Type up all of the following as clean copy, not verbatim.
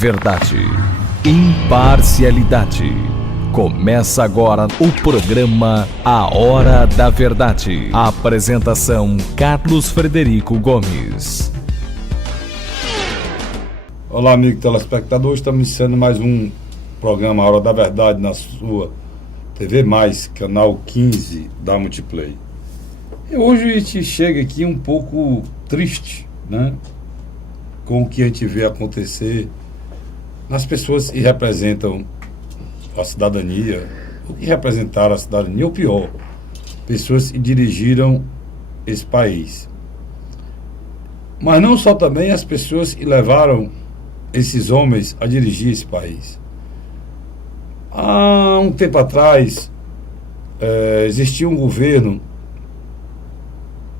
Verdade, imparcialidade. Começa agora o programa A Hora da Verdade. A apresentação: Carlos Frederico Gomes. Olá, amigo telespectador. Estamos iniciando mais um programa A Hora da Verdade na sua TV+, canal 15 da Multiplay. E hoje a gente chega aqui um pouco triste, né? Com o que a gente vê acontecer nas pessoas que representam a cidadania, o que representaram a cidadania, ou pior, pessoas que dirigiram esse país. Mas não só também as pessoas que levaram esses homens a dirigir esse país. Há um tempo atrás, existia um governo,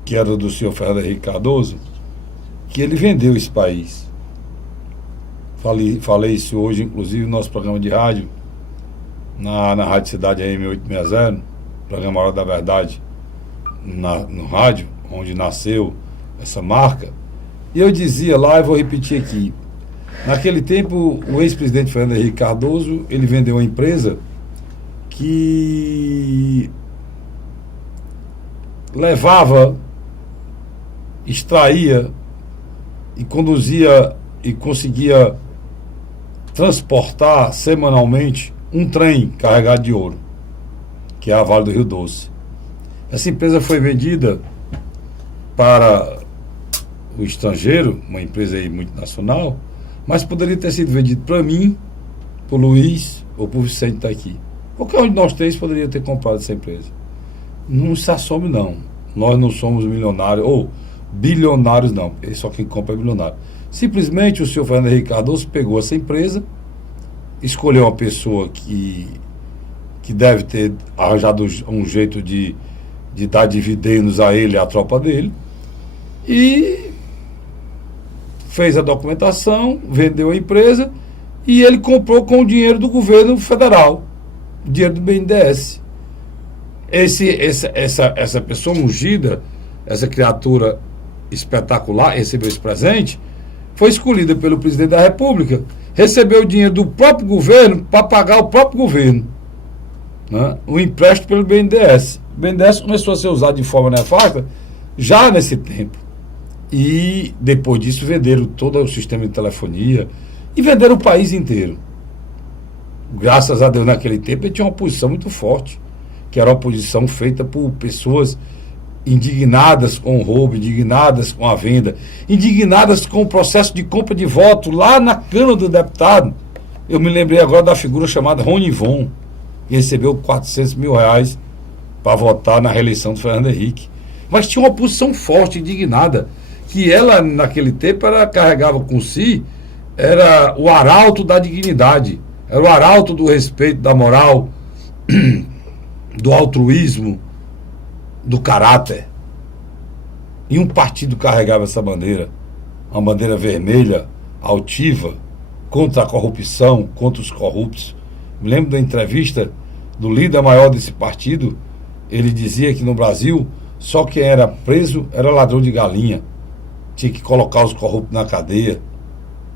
que era do senhor Fernando Henrique Cardoso, que ele vendeu esse país. Falei isso hoje, inclusive, no nosso programa de rádio, na Rádio Cidade AM 860, programa Hora da Verdade, no rádio, onde nasceu essa marca. E eu dizia lá, e vou repetir aqui, naquele tempo, o ex-presidente Fernando Henrique Cardoso, ele vendeu uma empresa que levava, extraía e conduzia e conseguia transportar semanalmente um trem carregado de ouro, que é a Vale do Rio Doce. Essa empresa foi vendida para o estrangeiro, uma empresa aí multinacional, mas poderia ter sido vendido para mim, para o Luiz ou para o Vicente está aqui. Qualquer um de nós três poderia ter comprado essa empresa. Não se assome, não. Nós não somos milionários, ou bilionários, não. Só quem compra é bilionário. Simplesmente o senhor Fernando Henrique Cardoso pegou essa empresa, escolheu uma pessoa que deve ter arranjado um jeito de dar dividendos a ele e à tropa dele, e fez a documentação, vendeu a empresa, e ele comprou com o dinheiro do governo federal, o dinheiro do BNDES. Essa pessoa ungida, essa criatura espetacular, recebeu esse presente, foi escolhida pelo presidente da República, recebeu o dinheiro do próprio governo para pagar o próprio governo, né? O empréstimo pelo BNDES. O BNDES começou a ser usado de forma nefasta já nesse tempo. E depois disso venderam todo o sistema de telefonia e venderam o país inteiro. Graças a Deus, naquele tempo ele tinha uma posição muito forte, que era uma posição feita por pessoas indignadas com o roubo, indignadas com a venda, indignadas com o processo de compra de voto lá na Câmara do Deputado. Eu me lembrei agora da figura chamada Ronivon, que recebeu R$400 mil para votar na reeleição do Fernando Henrique. Mas tinha uma posição forte, indignada, que ela, naquele tempo, carregava com si, era o arauto da dignidade, era o arauto do respeito, da moral, do altruísmo, do caráter. E um partido carregava essa bandeira, uma bandeira vermelha, altiva, contra a corrupção, contra os corruptos. Me lembro da entrevista do líder maior desse partido. Ele dizia que no Brasil só quem era preso era ladrão de galinha, tinha que colocar os corruptos na cadeia,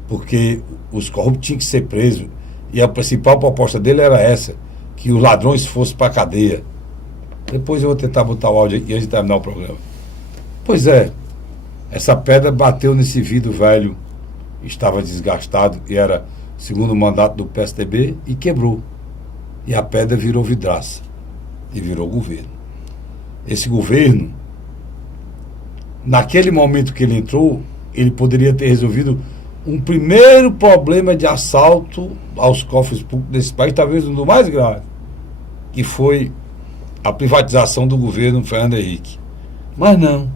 porque os corruptos tinham que ser presos, e a principal proposta dele era essa, que os ladrões fossem para a cadeia. Depois eu vou tentar botar o áudio aqui antes de terminar o programa. Pois é, essa pedra bateu nesse vidro velho, estava desgastado, e era segundo mandato do PSDB, e quebrou. E a pedra virou vidraça, e virou governo. Esse governo, naquele momento que ele entrou, ele poderia ter resolvido um primeiro problema de assalto aos cofres públicos desse país, talvez um dos mais graves, que foi a privatização do governo Fernando Henrique. Mas não.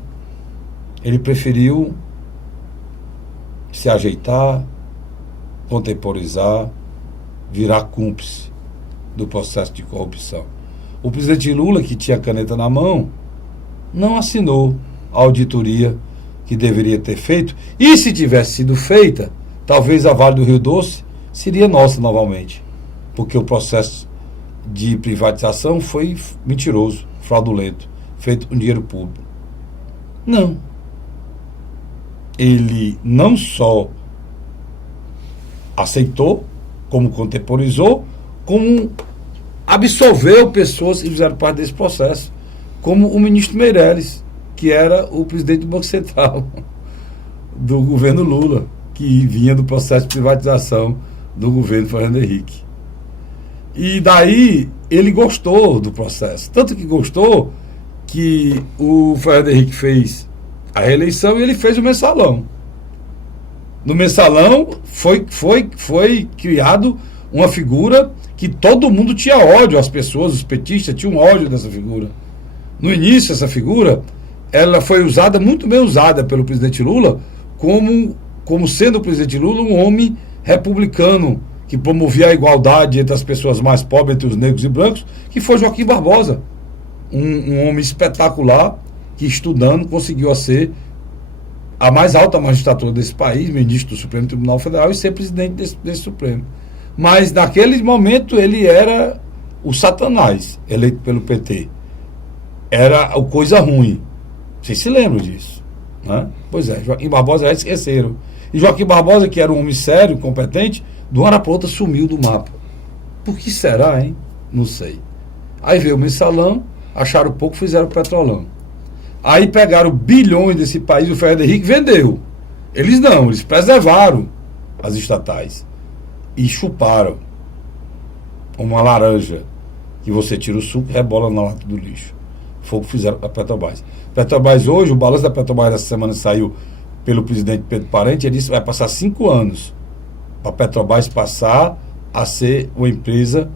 Ele preferiu se ajeitar, contemporizar, virar cúmplice do processo de corrupção. O presidente Lula, que tinha a caneta na mão, não assinou a auditoria que deveria ter feito, e se tivesse sido feita, talvez a Vale do Rio Doce seria nossa novamente, porque o processo de privatização foi mentiroso, fraudulento, feito com dinheiro público. Não. Ele não só aceitou, como contemporizou, como absolveu pessoas que fizeram parte desse processo, como o ministro Meirelles, que era o presidente do Banco Central do governo Lula, que vinha do processo de privatização do governo Fernando Henrique. E daí ele gostou do processo, tanto que gostou que o Fernando Henrique fez a reeleição e ele fez o mensalão. No mensalão foi criado uma figura que todo mundo tinha ódio, as pessoas, os petistas tinham ódio dessa figura. No início, essa figura, ela foi usada, muito bem usada pelo presidente Lula, como sendo o presidente Lula um homem republicano, que promovia a igualdade entre as pessoas mais pobres, entre os negros e brancos, que foi Joaquim Barbosa, um homem espetacular, que estudando conseguiu ser a mais alta magistratura desse país, ministro do Supremo Tribunal Federal, e ser presidente desse Supremo. Mas naquele momento ele era o Satanás, eleito pelo PT. Era a coisa ruim. Vocês se lembram disso, né? Pois é, Joaquim Barbosa já esqueceram. E Joaquim Barbosa, que era um homem sério, competente, de uma hora para outra sumiu do mapa. Por que será, hein? Não sei. Aí veio o mensalão, acharam pouco, fizeram o petrolão. Aí pegaram bilhões desse país, o Fernando Henrique vendeu. Eles não, eles preservaram as estatais. E chuparam uma laranja, que você tira o suco e rebola na lata do lixo. Foi o que fizeram a Petrobras. Petrobras hoje, o balanço da Petrobras essa semana saiu pelo presidente Pedro Parente, ele disse que vai passar 5 anos para a Petrobras passar a ser uma empresa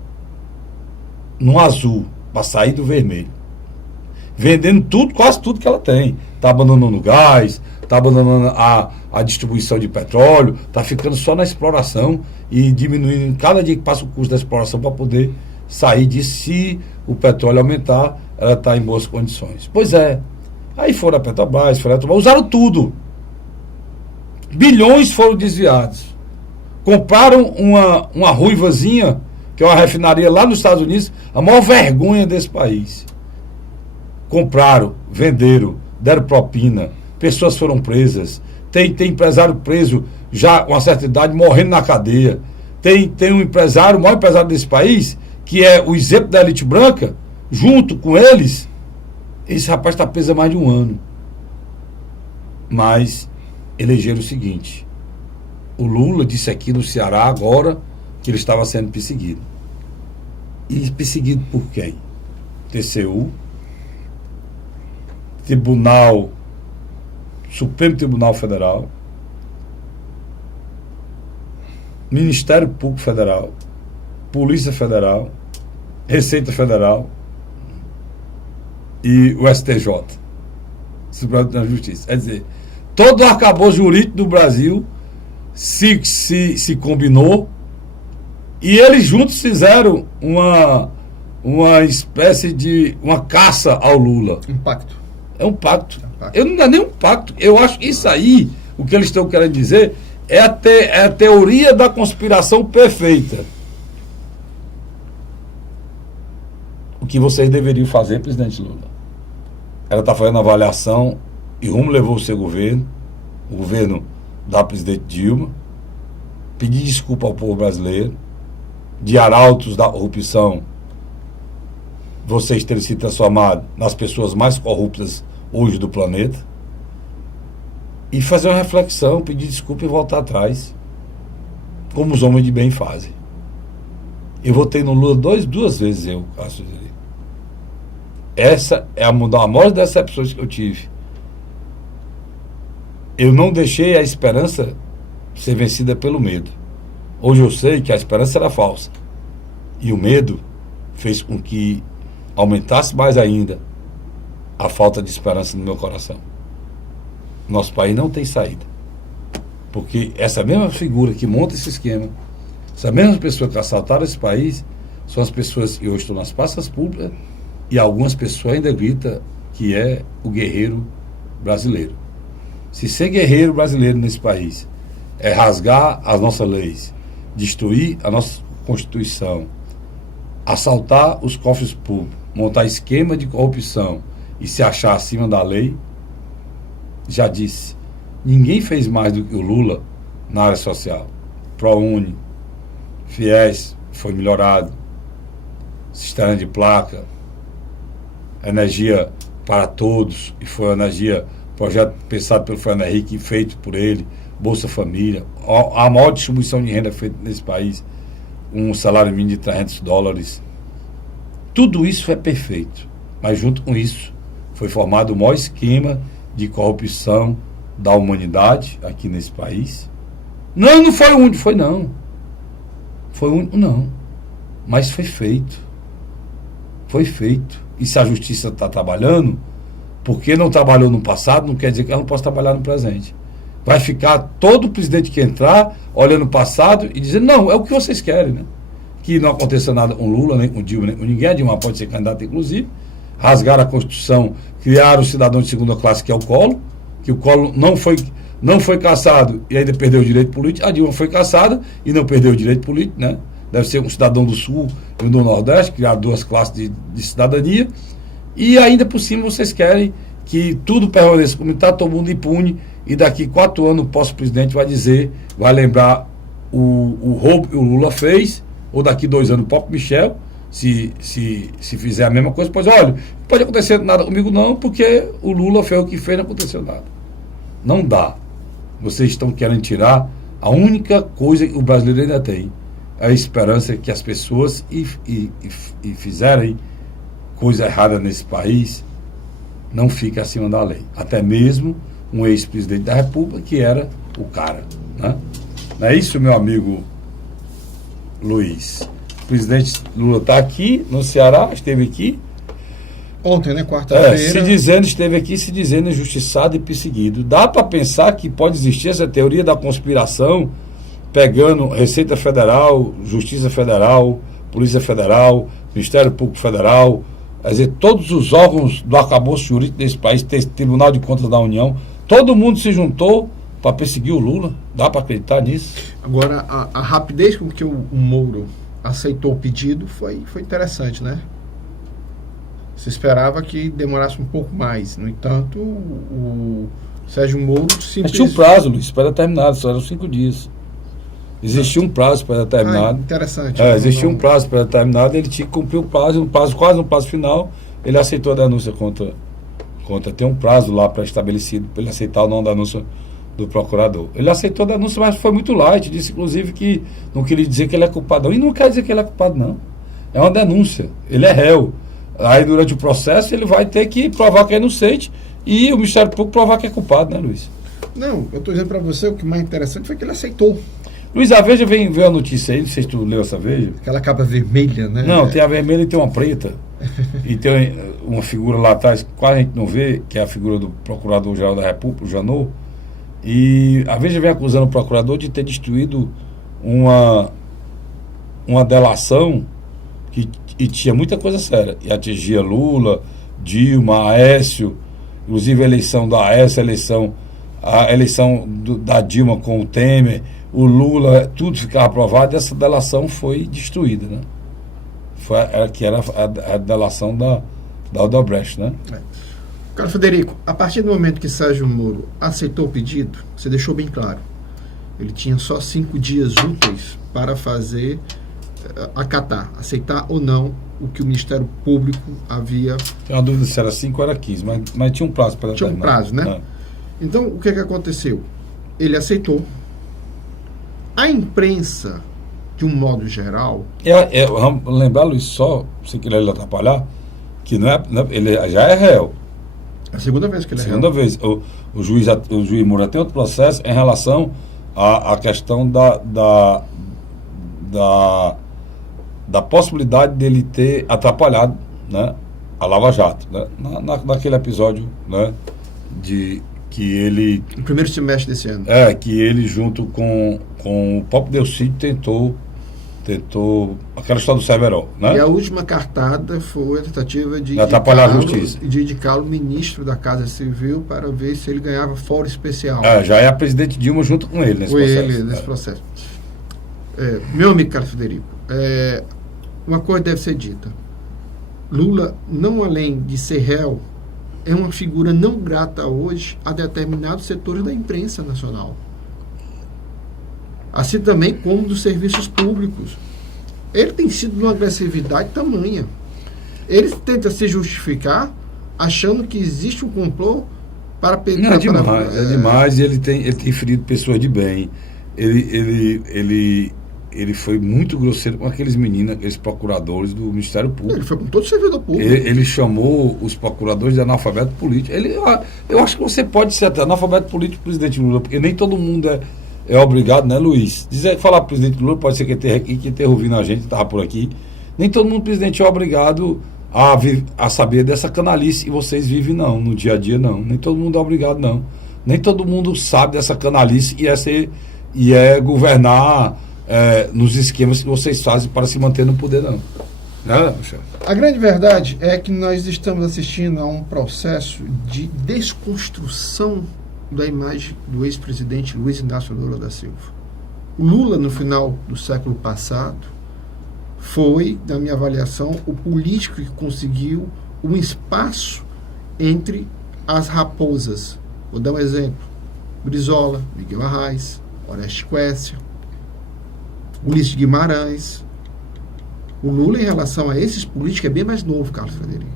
no azul, para sair do vermelho. Vendendo tudo, quase tudo que ela tem. Está abandonando o gás, está abandonando a distribuição de petróleo, está ficando só na exploração e diminuindo cada dia que passa o custo da exploração para poder sair disso. Se o petróleo aumentar, ela está em boas condições. Pois é. Aí foram a Petrobras, usaram tudo. Bilhões foram desviados. Compraram uma ruivazinha, que é uma refinaria lá nos Estados Unidos, a maior vergonha desse país. Compraram, venderam, deram propina, pessoas foram presas, tem empresário preso já com uma certa idade, morrendo na cadeia. Tem um empresário, o maior empresário desse país, que é o exemplo da elite branca, junto com eles, esse rapaz está preso há mais de 1 ano. Mas elegeram o seguinte: o Lula disse aqui no Ceará agora que ele estava sendo perseguido. E perseguido por quem? TCU, Supremo Tribunal Federal, Ministério Público Federal, Polícia Federal, Receita Federal e o STJ, Supremo Tribunal de Justiça. Quer dizer, todo o arcabouço jurídico do Brasil se combinou e eles juntos fizeram uma espécie de uma caça ao Lula. Um pacto. É um pacto. Eu não é nem um pacto. Eu acho que isso aí, o que eles estão querendo dizer, é a teoria da conspiração perfeita. O que vocês deveriam fazer, presidente Lula? Ela está fazendo avaliação e rumo levou o seu governo, o governo da presidente Dilma, pedir desculpa ao povo brasileiro, de arautos da corrupção, vocês terem se transformado nas pessoas mais corruptas hoje do planeta, e fazer uma reflexão, pedir desculpa e voltar atrás, como os homens de bem fazem. Eu votei no Lula duas vezes, Cássio. Essa é a maior decepção que eu tive. Eu não deixei a esperança ser vencida pelo medo. Hoje eu sei que a esperança era falsa. E o medo fez com que aumentasse mais ainda a falta de esperança no meu coração. Nosso país não tem saída. Porque essa mesma figura que monta esse esquema, essa mesma pessoa que assaltaram esse país, são as pessoas que hoje estão nas praças públicas e algumas pessoas ainda gritam que é o guerreiro brasileiro. Se ser guerreiro brasileiro nesse país é rasgar as nossas leis, destruir a nossa Constituição, assaltar os cofres públicos, montar esquema de corrupção e se achar acima da lei, já disse, ninguém fez mais do que o Lula na área social. ProUni, FIES foi melhorado, sistema de placa, energia para todos, e foi energia, projeto pensado pelo Fernando Henrique e feito por ele, Bolsa Família, a maior distribuição de renda feita nesse país, um salário mínimo de $300. Tudo isso é perfeito, mas junto com isso foi formado o maior esquema de corrupção da humanidade aqui nesse país. Não foi o único, foi não. Foi o único, não. Mas foi feito. Foi feito. E se a justiça está trabalhando, porque não trabalhou no passado, não quer dizer que ela não possa trabalhar no presente. Vai ficar todo presidente que entrar olhando o passado e dizendo, não, é o que vocês querem, né? Que não aconteça nada com Lula, nem com Dilma, nem com ninguém. A Dilma pode ser candidata, inclusive. Rasgaram a Constituição, criaram o cidadão de segunda classe, que é o Collor, que o Collor não foi cassado e ainda perdeu o direito político. A Dilma foi cassada e não perdeu o direito político, né? Deve ser um cidadão do Sul e um do Nordeste, criar duas classes de cidadania. E ainda por cima vocês querem que tudo permaneça como está, todo mundo impune, e daqui 4 anos o pós-presidente vai dizer, vai lembrar o roubo que o Lula fez, ou daqui 2 anos o próprio Michel, se fizer a mesma coisa, pois olha, não pode acontecer nada comigo não, porque o Lula fez o que fez, não aconteceu nada. Não dá. Vocês estão querendo tirar a única coisa que o brasileiro ainda tem, a esperança que as pessoas fizerem coisa errada nesse país, não fica acima da lei. Até mesmo um ex-presidente da República, que era o cara, né? Não é isso, meu amigo Luiz? O presidente Lula está aqui no Ceará, esteve aqui ontem, né? Quarta-feira. Esteve aqui se dizendo injustiçado e perseguido. Dá para pensar que pode existir essa teoria da conspiração, pegando Receita Federal, Justiça Federal, Polícia Federal, Ministério Público Federal, quer dizer, todos os órgãos do arcabouço jurídico desse país, Tribunal de Contas da União, todo mundo se juntou para perseguir o Lula. Dá para acreditar nisso? Agora, a rapidez com que o Moro aceitou o pedido foi interessante, né? Se esperava que demorasse um pouco mais. No entanto, o Sérgio Moro simplesmente... Tinha um prazo, Luiz, para determinado, só eram 5 dias. Existia um prazo para determinado. Interessante. Existia um prazo para determinado, ele tinha que cumprir o prazo, quase no prazo final, ele aceitou a denúncia contra. Tem um prazo lá pré-estabelecido para ele aceitar ou não a denúncia do procurador. Ele aceitou a denúncia, mas foi muito light, disse inclusive que não queria dizer que ele é culpado não. E não quer dizer que ele é culpado, não. É uma denúncia, ele é réu. Aí durante o processo ele vai ter que provar que é inocente e o Ministério Público provar que é culpado, né, Luiz? Não, eu estou dizendo para você, o que mais interessante foi que ele aceitou. Luiz, a Veja veio a notícia aí, não sei se tu leu essa Veja. Aquela capa vermelha, né? Não, tem a vermelha e tem uma preta. E tem uma figura lá atrás, quase a gente não vê, que é a figura do Procurador-Geral da República, o Janot. E a Veja vem acusando o procurador de ter destruído uma delação e tinha muita coisa séria. E atingia Lula, Dilma, Aécio, inclusive a eleição da Aécio, a eleição da Dilma com o Temer, o Lula, tudo ficava aprovado, e essa delação foi destruída, né? Que era a delação da Odebrecht, né? Carlos Frederico, a partir do momento que Sérgio Moro aceitou o pedido, você deixou bem claro, ele tinha só 5 dias úteis para fazer, acatar, aceitar ou não o que o Ministério Público havia... Tem uma dúvida se era 5 ou era 15, mas tinha um prazo para determinar. Tinha um prazo, né? Então, o que aconteceu? Ele aceitou. A imprensa, de um modo geral... Vamos lembrar, Luiz, só, se querer atrapalhar, que ele já é réu. É a segunda vez que ele é réu. Segunda vez. O juiz Moura tem outro processo em relação à questão da possibilidade dele ter atrapalhado, né, a Lava Jato, né, naquele episódio, né, que ele... No primeiro semestre desse ano. Que ele junto com o próprio Delcídio tentou aquela história do Cerveró, né? E a última cartada foi a tentativa de atrapalhar a justiça. De indicá-lo ministro da Casa Civil para ver se ele ganhava foro especial. Já é a presidente Dilma junto com ele nesse processo. Meu amigo Carlos Frederico, uma coisa deve ser dita. Lula, não além de ser réu, é uma figura não grata hoje a determinados setores da imprensa nacional. assim também como dos serviços públicos. Ele tem sido de uma agressividade tamanha. Ele tenta se justificar achando que existe um complô para pegar. Não, é demais. E ele tem ferido pessoas de bem. Ele foi muito grosseiro com aqueles meninos, aqueles procuradores do Ministério Público. Ele foi com todo servidor público. Ele chamou os procuradores de analfabeto político. Eu acho que você pode ser até analfabeto político, presidente Lula, porque nem todo mundo é obrigado, né, Luiz? Falar para o presidente Lula, pode ser que esteja ouvindo a gente, estava por aqui. Nem todo mundo, presidente, é obrigado a saber dessa canalice, e vocês vivem, não, no dia a dia, não. Nem todo mundo é obrigado, não. Nem todo mundo sabe dessa canalice e é governar nos esquemas que vocês fazem para se manter no poder, não. Né, Michel? A grande verdade é que nós estamos assistindo a um processo de desconstrução da imagem do ex-presidente Luiz Inácio Lula da Silva. O Lula, no final do século passado, foi, na minha avaliação, o político que conseguiu um espaço entre as raposas. Vou dar um exemplo. Brizola, Miguel Arraes, Oreste Quécia, Ulisses Guimarães. O Lula, em relação a esses políticos, é bem mais novo, Carlos Frederico.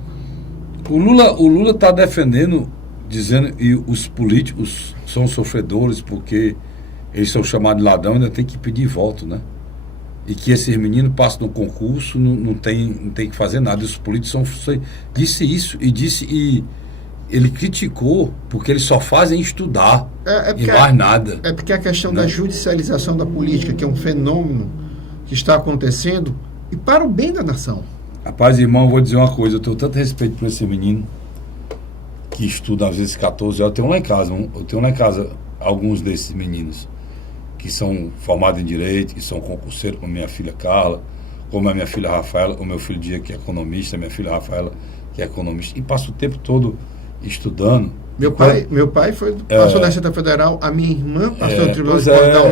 O Lula está defendendo, dizendo que os políticos são sofredores porque eles são chamados de ladrão e ainda tem que pedir voto, né? E que esses meninos passam no concurso, não tem que fazer nada. E os políticos disse isso e ele criticou porque eles só fazem estudar e mais nada. É porque a questão da judicialização da política, que é um fenômeno que está acontecendo, e para o bem da nação. Rapaz, irmão, eu vou dizer uma coisa, eu tenho tanto respeito por esse menino que estuda às vezes 14 horas. Eu tenho lá em casa alguns desses meninos que são formados em Direito, que são concurseiros, como minha filha Carla, como a minha filha Rafaela, o meu filho Dia, que é economista, minha filha Rafaela, que é economista, e passa o tempo todo estudando. Meu pai passou na Receita Federal, a minha irmã passou no Tribunal de Contas da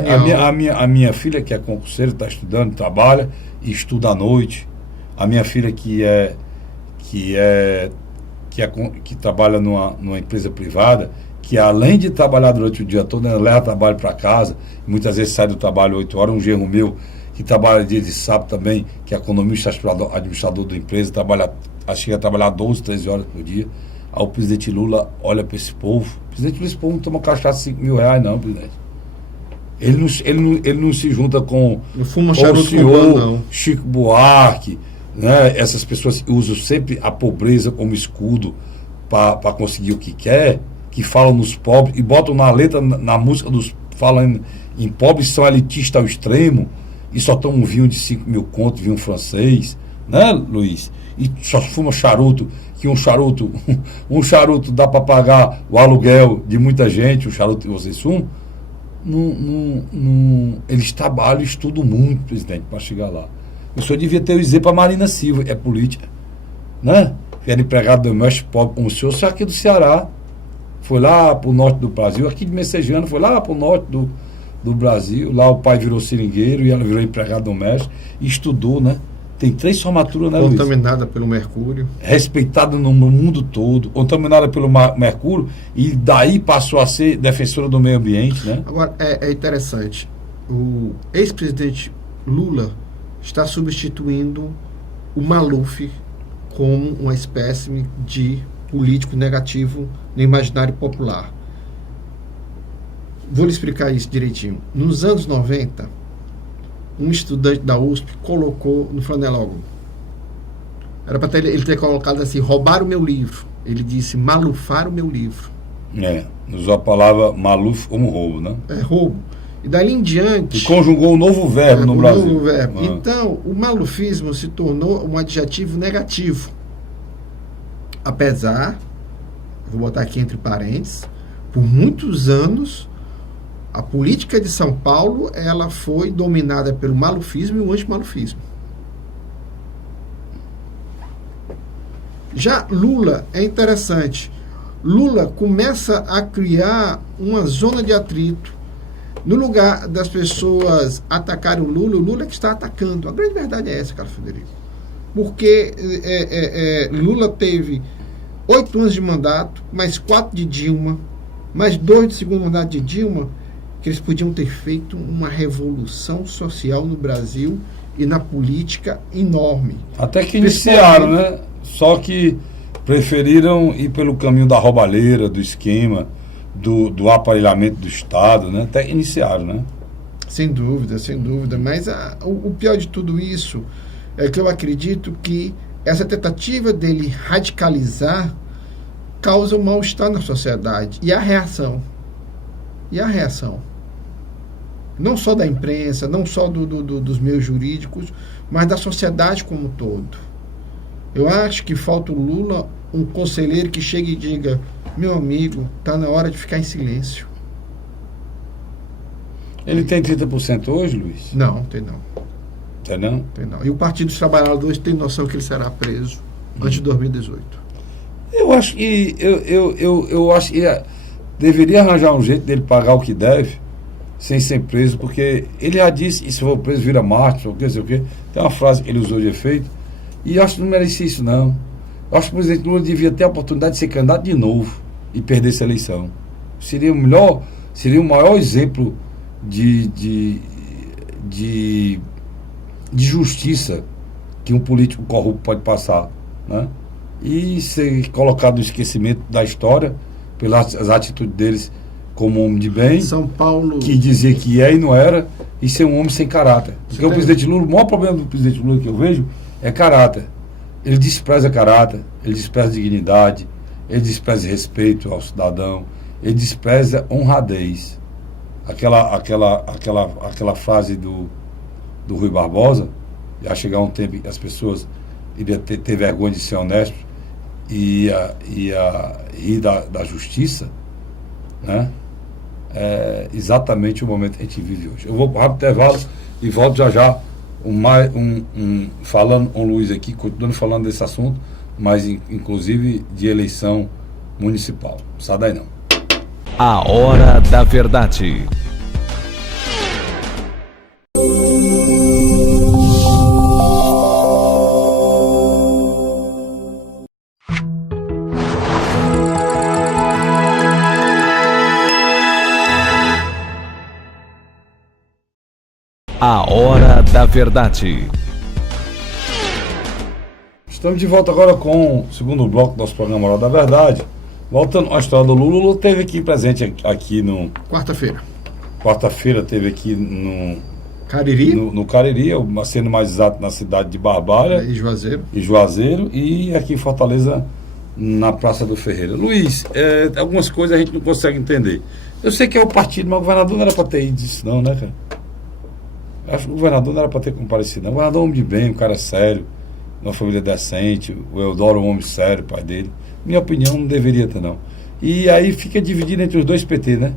União. A minha filha, que é concurseira, está estudando, trabalha e estuda à noite. A minha filha que trabalha numa empresa privada, que além de trabalhar durante o dia todo, ela leva trabalho para casa, muitas vezes sai do trabalho 8 horas, um genro meu que trabalha dia de sábado também, que é economista, administrador da empresa, chega a trabalhar 12, 13 horas por dia. Aí o presidente Lula olha para esse povo. O presidente Lula, esse povo não toma cachaça de R$5.000, não, presidente. Ele não se junta com o senhor Chico Buarque, né? Essas pessoas que usam sempre a pobreza como escudo para conseguir o que quer, que falam nos pobres e botam na letra, na música falam em pobres, são elitistas ao extremo e só tomam um vinho de 5.000 contos, vinho francês, né, Luiz? E só fuma charuto, que um charuto dá para pagar o aluguel de muita gente, o charuto que vocês fumam. Eles trabalham e estudam muito, presidente, para chegar lá. O senhor devia ter o dizer para Marina Silva, é política, né? Que era empregado doméstico pobre como o senhor é aqui do Ceará, foi lá para o norte do Brasil, aqui de Messejana, foi lá para o norte do Brasil, lá o pai virou seringueiro e ela virou empregado doméstico e estudou, né? Tem 3 formaturas, né, Luiz? Contaminada pelo mercúrio. Respeitada no mundo todo, contaminada pelo mercúrio, e daí passou a ser defensora do meio ambiente, né? Agora, é interessante. O ex-presidente Lula está substituindo o Maluf como uma espécie de político negativo no imaginário popular. Vou lhe explicar isso direitinho. Nos anos 90, um estudante da USP colocou no flanelógrafo. Era para ele ter colocado assim: roubar o meu livro. Ele disse: malufar o meu livro. Usou a palavra maluf como roubo, né? Roubo. E dali em diante... E conjugou um novo verbo no Brasil. Novo verbo. Então, o malufismo se tornou um adjetivo negativo. Apesar, vou botar aqui entre parênteses, por muitos anos, a política de São Paulo, ela foi dominada pelo malufismo e o antimalufismo. Já Lula é interessante. Lula começa a criar uma zona de atrito. No lugar das pessoas atacarem o Lula é que está atacando. A grande verdade é essa, Carlos Frederico. Porque Lula teve 8 anos de mandato, mais 4 de Dilma, mais 2 de segundo mandato de Dilma, que eles podiam ter feito uma revolução social no Brasil e na política enorme. Até que iniciaram, né? Só que preferiram ir pelo caminho da roubalheira, do esquema, do aparelhamento do Estado, né? Até que iniciaram, né? Sem dúvida, sem dúvida. Mas o pior de tudo isso é que eu acredito que essa tentativa dele radicalizar causa um mal-estar na sociedade. E a reação? Não só da imprensa, não só dos meios jurídicos, mas da sociedade como um todo. Eu acho que falta o Lula, um conselheiro que chegue e diga: meu amigo, está na hora de ficar em silêncio. Ele tem 30% hoje, Luiz? Não, tem não. Tem não? Tem não. E o Partido dos Trabalhadores tem noção que ele será preso antes de 2018. Eu acho que eu acho que deveria arranjar um jeito dele pagar o que deve sem ser preso, porque ele já disse, e se for preso vira mártir, ou sei o quê. Tem uma frase que ele usou de efeito, e eu acho que não merecia isso, não. Eu acho que o presidente Lula devia ter a oportunidade de ser candidato de novo e perder essa eleição. Seria o maior exemplo de justiça que um político corrupto pode passar, né? E ser colocado no esquecimento da história pelas atitudes deles como homem de bem, São Paulo, que dizia que é e não era, e ser um homem sem caráter. Porque o presidente Lula, o maior problema do presidente Lula que eu vejo é caráter. Ele despreza caráter, ele despreza dignidade, ele despreza respeito ao cidadão, ele despreza honradez. Aquela frase do Rui Barbosa, ia chegar um tempo que as pessoas iriam ter vergonha de ser honestos e ia rir da justiça, né? É exatamente o momento que a gente vive hoje. Eu vou para o rápido intervalo e volto já falando com o Luiz aqui, continuando falando desse assunto, mas inclusive de eleição municipal. Não sai daí não. A Hora da Verdade. A Hora da Verdade. Estamos de volta agora com o segundo bloco do nosso programa Hora da Verdade. Voltando à história do Lula, o Lula esteve aqui presente aqui no... Quarta-feira esteve aqui no Cariri? No Cariri, sendo mais exato na cidade de Barbalha. E Juazeiro. E aqui em Fortaleza, na Praça do Ferreira. Luiz, algumas coisas a gente não consegue entender. Eu sei que é o partido, mas o governador não era para ter ido disso não, né, cara? Acho que o governador não era para ter comparecido, não. O governador é um homem de bem, um cara sério, uma família decente. O Eudoro é um homem sério, pai dele. Minha opinião, não deveria ter, não. E aí fica dividido entre os dois PT, né?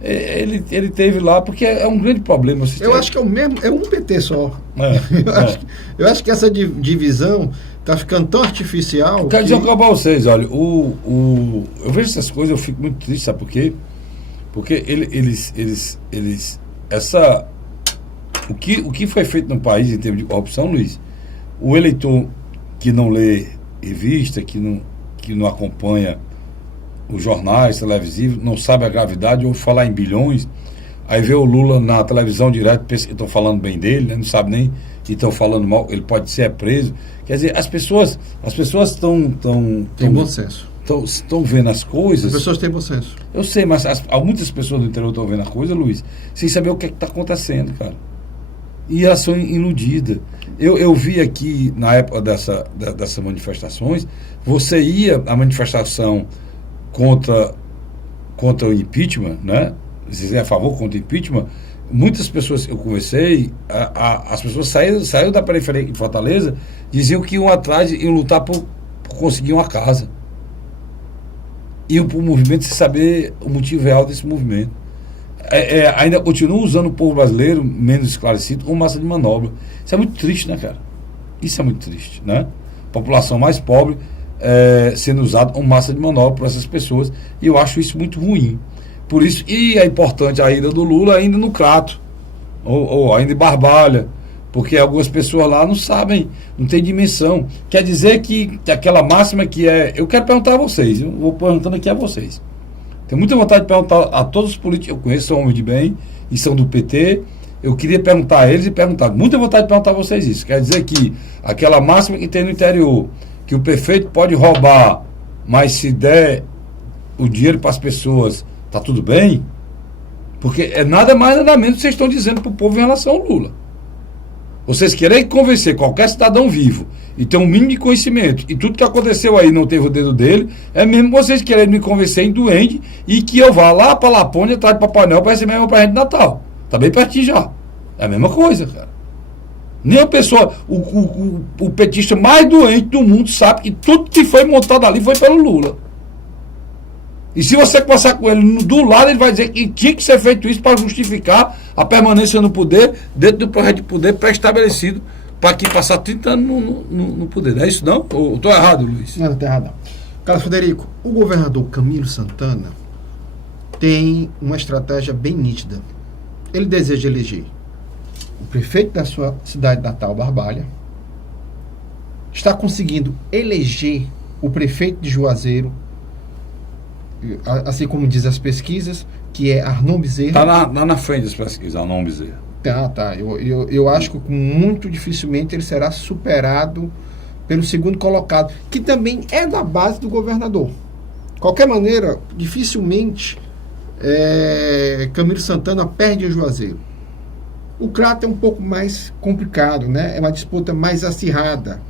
Ele teve lá, porque é um grande problema. Eu acho que é o mesmo, é um PT só. Eu acho que essa divisão está ficando tão artificial. Eu quero dizer para vocês, olha, eu vejo essas coisas, eu fico muito triste, sabe por quê? Porque o que foi feito no país em termos de corrupção, Luiz, o eleitor que não lê revista, que não acompanha os jornais televisivos, não sabe a gravidade, ou falar em bilhões, aí vê o Lula na televisão direto, pensa que estão falando bem dele, né? Não sabe nem que estão falando mal, ele pode ser preso. Quer dizer, as pessoas estão tem bom senso. Estão vendo as coisas. As pessoas têm bom senso. Eu sei, mas muitas pessoas do interior estão vendo a coisa, Luiz, sem saber o que está acontecendo, cara. E elas são iludidas. Eu vi aqui, na época dessas manifestações, você ia à manifestação contra o impeachment, né? Você é a favor contra o impeachment. Muitas pessoas que eu conversei, as pessoas saíram da periferia de Fortaleza, diziam que iam atrás, iam lutar por conseguir uma casa. Iam para o movimento sem saber o motivo real desse movimento. Ainda continua usando o povo brasileiro, menos esclarecido, como massa de manobra. Isso é muito triste, né, cara? Isso é muito triste, né? População mais pobre sendo usada como massa de manobra por essas pessoas, e eu acho isso muito ruim. Por isso, e é importante a ida do Lula ainda no Crato, ou ainda em Barbalha, porque algumas pessoas lá não sabem, não tem dimensão. Quer dizer que aquela máxima que eu quero perguntar a vocês, eu vou perguntando aqui a vocês. Tenho muita vontade de perguntar a todos os políticos, eu conheço, são homens de bem e são do PT. Eu queria perguntar a eles e perguntar, muita vontade de perguntar a vocês isso. Quer dizer que aquela máxima que tem no interior, que o prefeito pode roubar, mas se der o dinheiro para as pessoas, tá tudo bem? Porque é nada mais, nada menos que vocês estão dizendo para o povo em relação ao Lula. Vocês querem convencer qualquer cidadão vivo e ter um mínimo de conhecimento, e tudo que aconteceu aí não teve o dedo dele, é mesmo vocês querendo me convencer em duende e que eu vá lá para Lapônia atrás de Papai Noel para receber meu presente de Natal. Tá bem pertinho já. É a mesma coisa, cara. Nem a pessoa, o petista mais doente do mundo sabe que tudo que foi montado ali foi pelo Lula. E se você conversar com ele do lado, ele vai dizer que tinha que ser feito isso para justificar a permanência no poder, dentro do projeto de poder pré-estabelecido para quem passar 30 anos no poder. Não é isso não? Ou estou errado, Luiz? Não está errado não. Carlos Frederico, o governador Camilo Santana tem uma estratégia bem nítida. Ele deseja eleger o prefeito da sua cidade natal, Barbalha, está conseguindo eleger o prefeito de Juazeiro, assim como diz as pesquisas, que é Arnon Bezerra. Está na frente das pesquisas, Arnon Bezerra. Tá. Eu acho que muito dificilmente ele será superado pelo segundo colocado, que também é da base do governador. De qualquer maneira, dificilmente Camilo Santana perde em Juazeiro. O Crato é um pouco mais complicado, né? É uma disputa mais acirrada,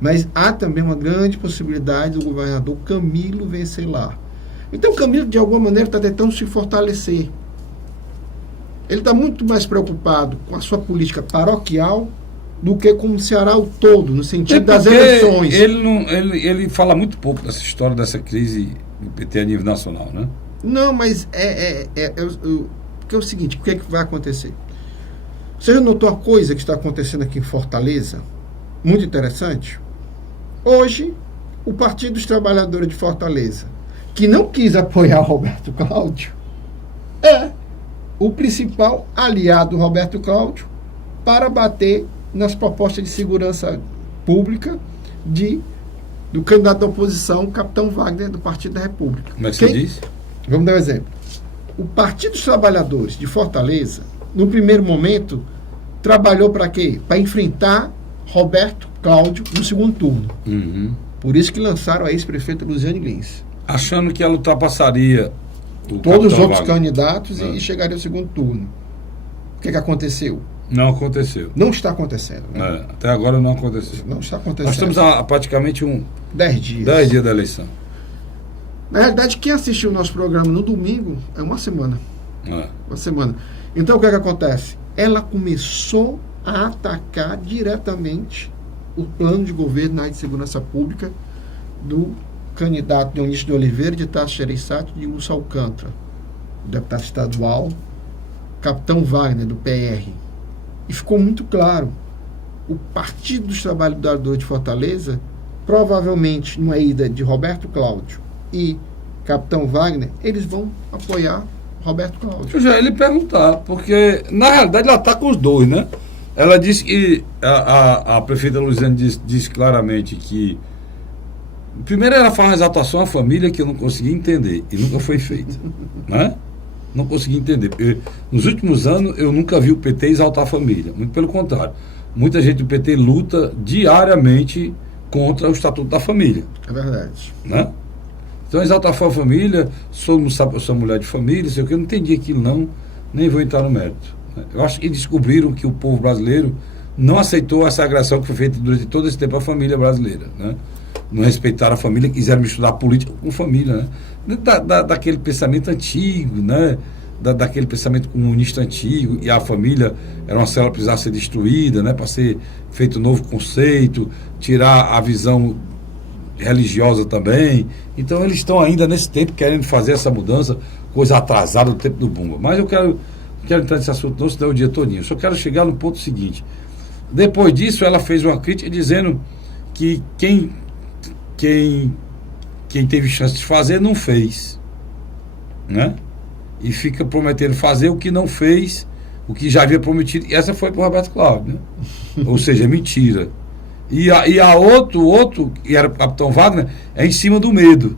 mas há também uma grande possibilidade do governador Camilo vencer lá. Então o Camilo, de alguma maneira, está tentando se fortalecer. Ele está muito mais preocupado com a sua política paroquial do que com o Ceará o todo, no sentido das eleições. Ele fala muito pouco dessa história, dessa crise do PT a nível nacional, né? Não, mas porque é o seguinte, o que é que vai acontecer? Você já notou uma coisa que está acontecendo aqui em Fortaleza? Muito interessante. Hoje, o Partido dos Trabalhadores de Fortaleza, que não quis apoiar o Roberto Cláudio, é o principal aliado do Roberto Cláudio para bater nas propostas de segurança pública do candidato da oposição, Capitão Wagner, do Partido da República. Como é que você diz? Vamos dar um exemplo. O Partido dos Trabalhadores de Fortaleza, no primeiro momento, trabalhou para quê? Para enfrentar Roberto Cláudio no segundo turno. Uhum. Por isso que lançaram a ex-prefeita Luziane Lins. Achando que ela ultrapassaria todos os outros candidatos e chegaria ao segundo turno. O que aconteceu? Não aconteceu. Não está acontecendo. Né? Até agora não aconteceu. Não está acontecendo. Nós estamos há praticamente 10 dias. 10 dias da eleição. Na realidade, quem assistiu o nosso programa no domingo é uma semana. Uma semana. Então, o que acontece? Ela começou a atacar diretamente o plano de governo na área de segurança pública do candidato Dionísio de Oliveira, de Tasso Gereissati, de Lúcio Alcântara, deputado estadual, Capitão Wagner, do PR. E ficou muito claro, o Partido dos Trabalhadores de Fortaleza, provavelmente numa ida de Roberto Cláudio e Capitão Wagner, eles vão apoiar Roberto Cláudio. Eu já ia lhe perguntar, porque na realidade ela está com os dois, né? Ela disse que a prefeita Luziane disse claramente que primeiro ela faz uma exaltação à família que eu não consegui entender e nunca foi feita, né? Não consegui entender. Nos últimos anos eu nunca vi o PT exaltar a família, muito pelo contrário. Muita gente do PT luta diariamente contra o Estatuto da Família. É verdade. Né? Então exaltar a família, sou mulher de família, sei o que, eu não entendi aquilo não, nem vou entrar no mérito. Eu acho que descobriram que o povo brasileiro não aceitou essa agressão que foi feita durante todo esse tempo à família brasileira, né? Não respeitaram a família, quiseram misturar política com família, né? Daquele pensamento antigo, né? Daquele pensamento comunista antigo, e a família era uma célula que precisava ser destruída, né? Para ser feito um novo conceito, tirar a visão religiosa também. Então eles estão ainda nesse tempo querendo fazer essa mudança, coisa atrasada do tempo do Bumba. Mas eu quero entrar nesse assunto não, senão é o dia todinho. Eu só quero chegar no ponto seguinte. Depois disso, ela fez uma crítica dizendo que quem teve chance de fazer não fez, né? E fica prometendo fazer o que não fez, o que já havia prometido. E essa foi para o Roberto Cláudio, né? Ou seja, mentira. E a outro, que era o Capitão Wagner, é em cima do medo,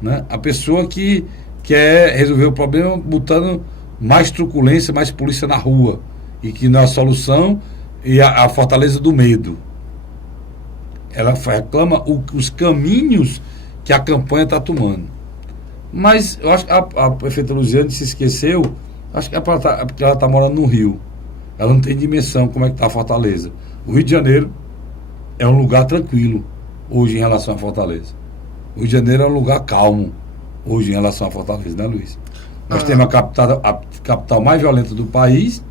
né? A pessoa que quer resolver o problema botando mais truculência, mais polícia na rua. E que não é a solução e a fortaleza do medo. Ela reclama os caminhos que a campanha está tomando. Mas eu acho que a prefeita Luziane se esqueceu, acho que é porque ela está morando no Rio. Ela não tem dimensão como é que está a Fortaleza. O Rio de Janeiro é um lugar tranquilo hoje em relação à Fortaleza. O Rio de Janeiro é um lugar calmo hoje em relação à Fortaleza, né, Luiz? Nós temos a capital mais violenta do país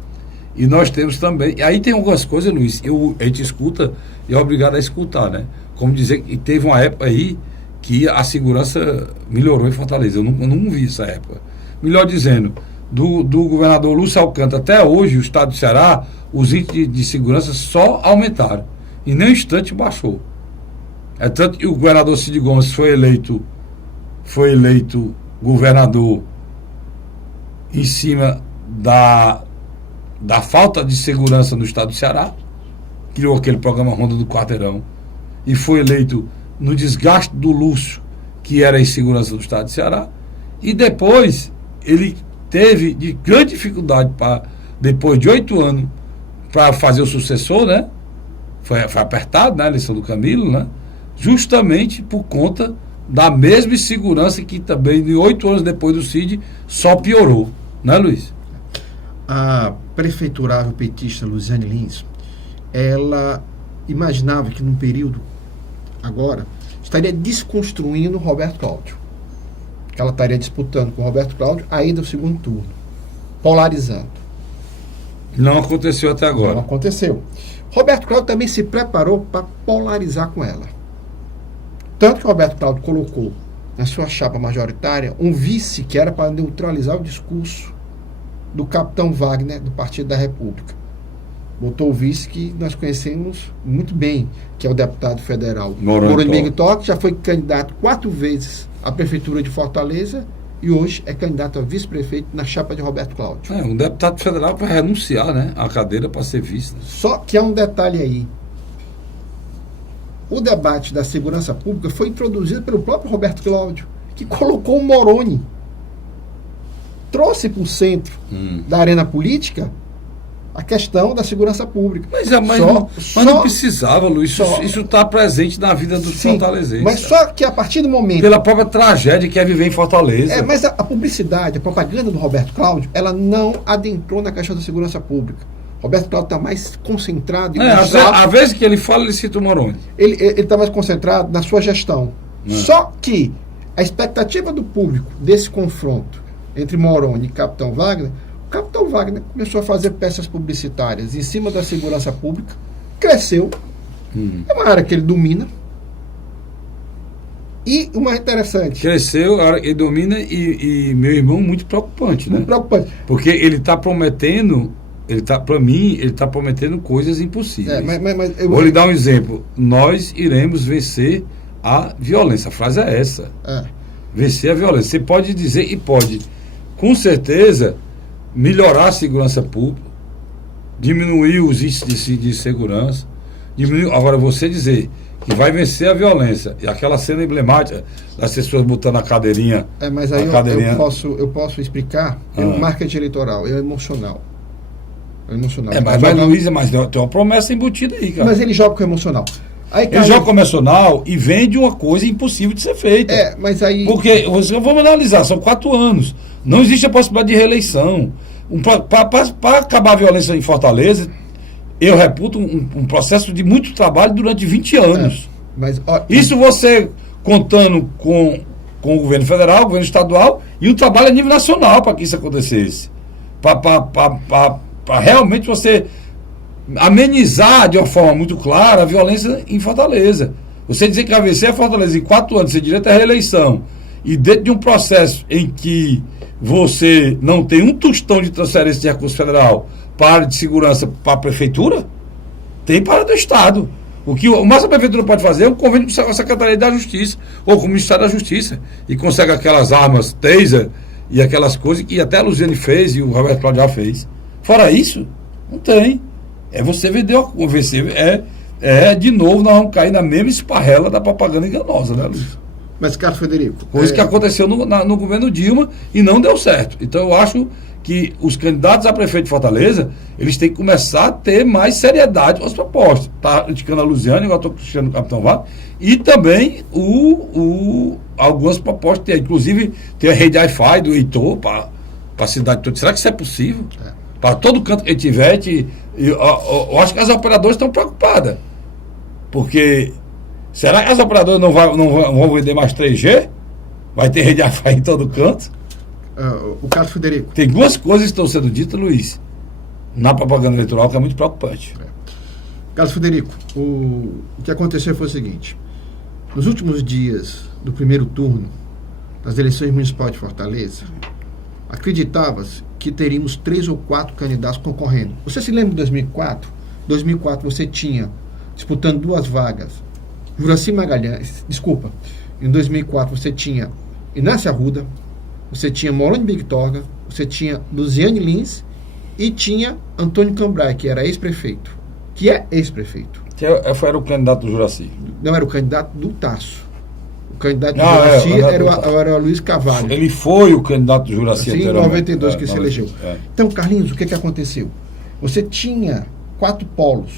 e nós temos também... E aí tem algumas coisas, Luiz, a gente escuta e é obrigado a escutar, né? Como dizer que teve uma época aí que a segurança melhorou em Fortaleza. Eu não vi essa época. Melhor dizendo, do governador Lúcio Alcântara até hoje, o estado do Ceará, os índices de segurança só aumentaram. E nem um instante baixou. É tanto que o governador Cid Gomes foi eleito governador em cima da falta de segurança no estado do Ceará, criou aquele programa Ronda do Quarteirão, e foi eleito no desgaste do Lúcio, que era a insegurança do estado do Ceará, e depois ele teve de grande dificuldade, depois de 8 anos, para fazer o sucessor, né? Foi apertado, né, a eleição do Camilo, né? Justamente por conta da mesma insegurança que também, de 8 anos depois do Cid, só piorou, né, Luiz? A prefeiturável petista Luziane Lins, ela imaginava que num período agora estaria desconstruindo Roberto Cláudio. Que ela estaria disputando com Roberto Cláudio a ida ao segundo turno, polarizando. Não aconteceu até agora. Não aconteceu. Roberto Cláudio também se preparou para polarizar com ela. Tanto que Roberto Cláudio colocou na sua chapa majoritária um vice que era para neutralizar o discurso do capitão Wagner, do Partido da República. Botou o vice que nós conhecemos muito bem, que é o deputado federal Moroni Miguel, que já foi candidato 4 vezes à prefeitura de Fortaleza e hoje é candidato a vice-prefeito na chapa de Roberto Cláudio. Um deputado federal vai renunciar, né, à cadeira para ser vice. Só que há um detalhe aí. O debate da segurança pública foi introduzido pelo próprio Roberto Cláudio, que colocou o Moroni, trouxe para o centro da arena política a questão da segurança pública. Mas não precisava, Luiz. Isso está presente na vida dos fortalezenses. Mas só que a partir do momento... Pela própria tragédia que é viver em Fortaleza. Mas a publicidade, a propaganda do Roberto Cláudio, ela não adentrou na questão da segurança pública. Roberto Cláudio está mais concentrado em a vez que ele fala, ele cita o Moroni. Ele está mais concentrado na sua gestão. Só que a expectativa do público desse confronto entre Moroni e Capitão Wagner, o Capitão Wagner começou a fazer peças publicitárias em cima da segurança pública, cresceu, é uma área que ele domina, e o mais interessante... Cresceu, ele domina, e meu irmão, muito preocupante, né? Muito preocupante. Porque ele está prometendo... Para mim, ele está prometendo coisas impossíveis. Vou lhe dar um exemplo. Nós iremos vencer a violência. A frase é essa. Vencer a violência. Você pode dizer, e pode, com certeza, melhorar a segurança pública, diminuir os índices de segurança, agora você dizer que vai vencer a violência, e aquela cena emblemática das pessoas botando a cadeirinha... Mas aí eu posso explicar pelo marketing eleitoral, é emocional. Mas tem uma promessa embutida aí, cara. Mas ele joga com o emocional. Ele joga com o emocional e vende uma coisa impossível de ser feita. Mas aí... Porque, vamos analisar, são 4 anos. Não existe a possibilidade de reeleição. Para acabar a violência em Fortaleza, eu reputo um processo de muito trabalho durante 20 anos. Isso você contando com o governo federal, o governo estadual, e um trabalho a nível nacional para que isso acontecesse. Para realmente você amenizar de uma forma muito clara a violência em Fortaleza. Você dizer que vai vencer a Fortaleza em 4 anos, ser direito à reeleição, e dentro de um processo em que você não tem um tostão de transferência de recurso federal para a área de segurança para a prefeitura, tem para do Estado. O mais a prefeitura pode fazer é um convênio com a Secretaria da Justiça ou com o Ministério da Justiça, e consegue aquelas armas taser e aquelas coisas que até a Luziane fez e o Roberto Cláudio já fez. Fora isso, não tem. É você vender, de novo, nós vamos cair na mesma esparrela da propaganda enganosa, né, Luiz? Mas, Carlos Frederico... Coisa que aconteceu no governo Dilma e não deu certo. Então eu acho que os candidatos a prefeito de Fortaleza, eles têm que começar a ter mais seriedade com as propostas. Está criticando a Luziane, igual estou criticando o Capitão Wagner, e também algumas propostas, inclusive tem a rede Wi-Fi do Heitor para a cidade toda. Será que isso é possível? Para todo canto que tiver, eu acho que as operadoras estão preocupadas. Porque será que as operadoras não vão vender mais 3G? Vai ter rede Wi-Fi em todo canto? O Carlos Frederico. Tem duas coisas que estão sendo ditas, Luiz, na propaganda eleitoral, que é muito preocupante. Carlos Frederico, o que aconteceu foi o seguinte: nos últimos dias do primeiro turno das eleições municipais de Fortaleza, acreditava-se que teríamos 3 ou 4 candidatos concorrendo. Você se lembra de 2004? Em 2004 você tinha, disputando 2 vagas, Juraci Magalhães, em 2004 você tinha Inácia Arruda, você tinha Moroni Bigtorga, você tinha Luziane Lins e tinha Antônio Cambrai, que era ex-prefeito. Que é ex-prefeito. Era o candidato do Juraci. Não, era o candidato do Tasso. O candidato do Juraci era o Luiz Carvalho. Ele foi o candidato do Juraci em 92 que se elegeu. Então, Carlinhos, o que aconteceu? Você tinha 4 polos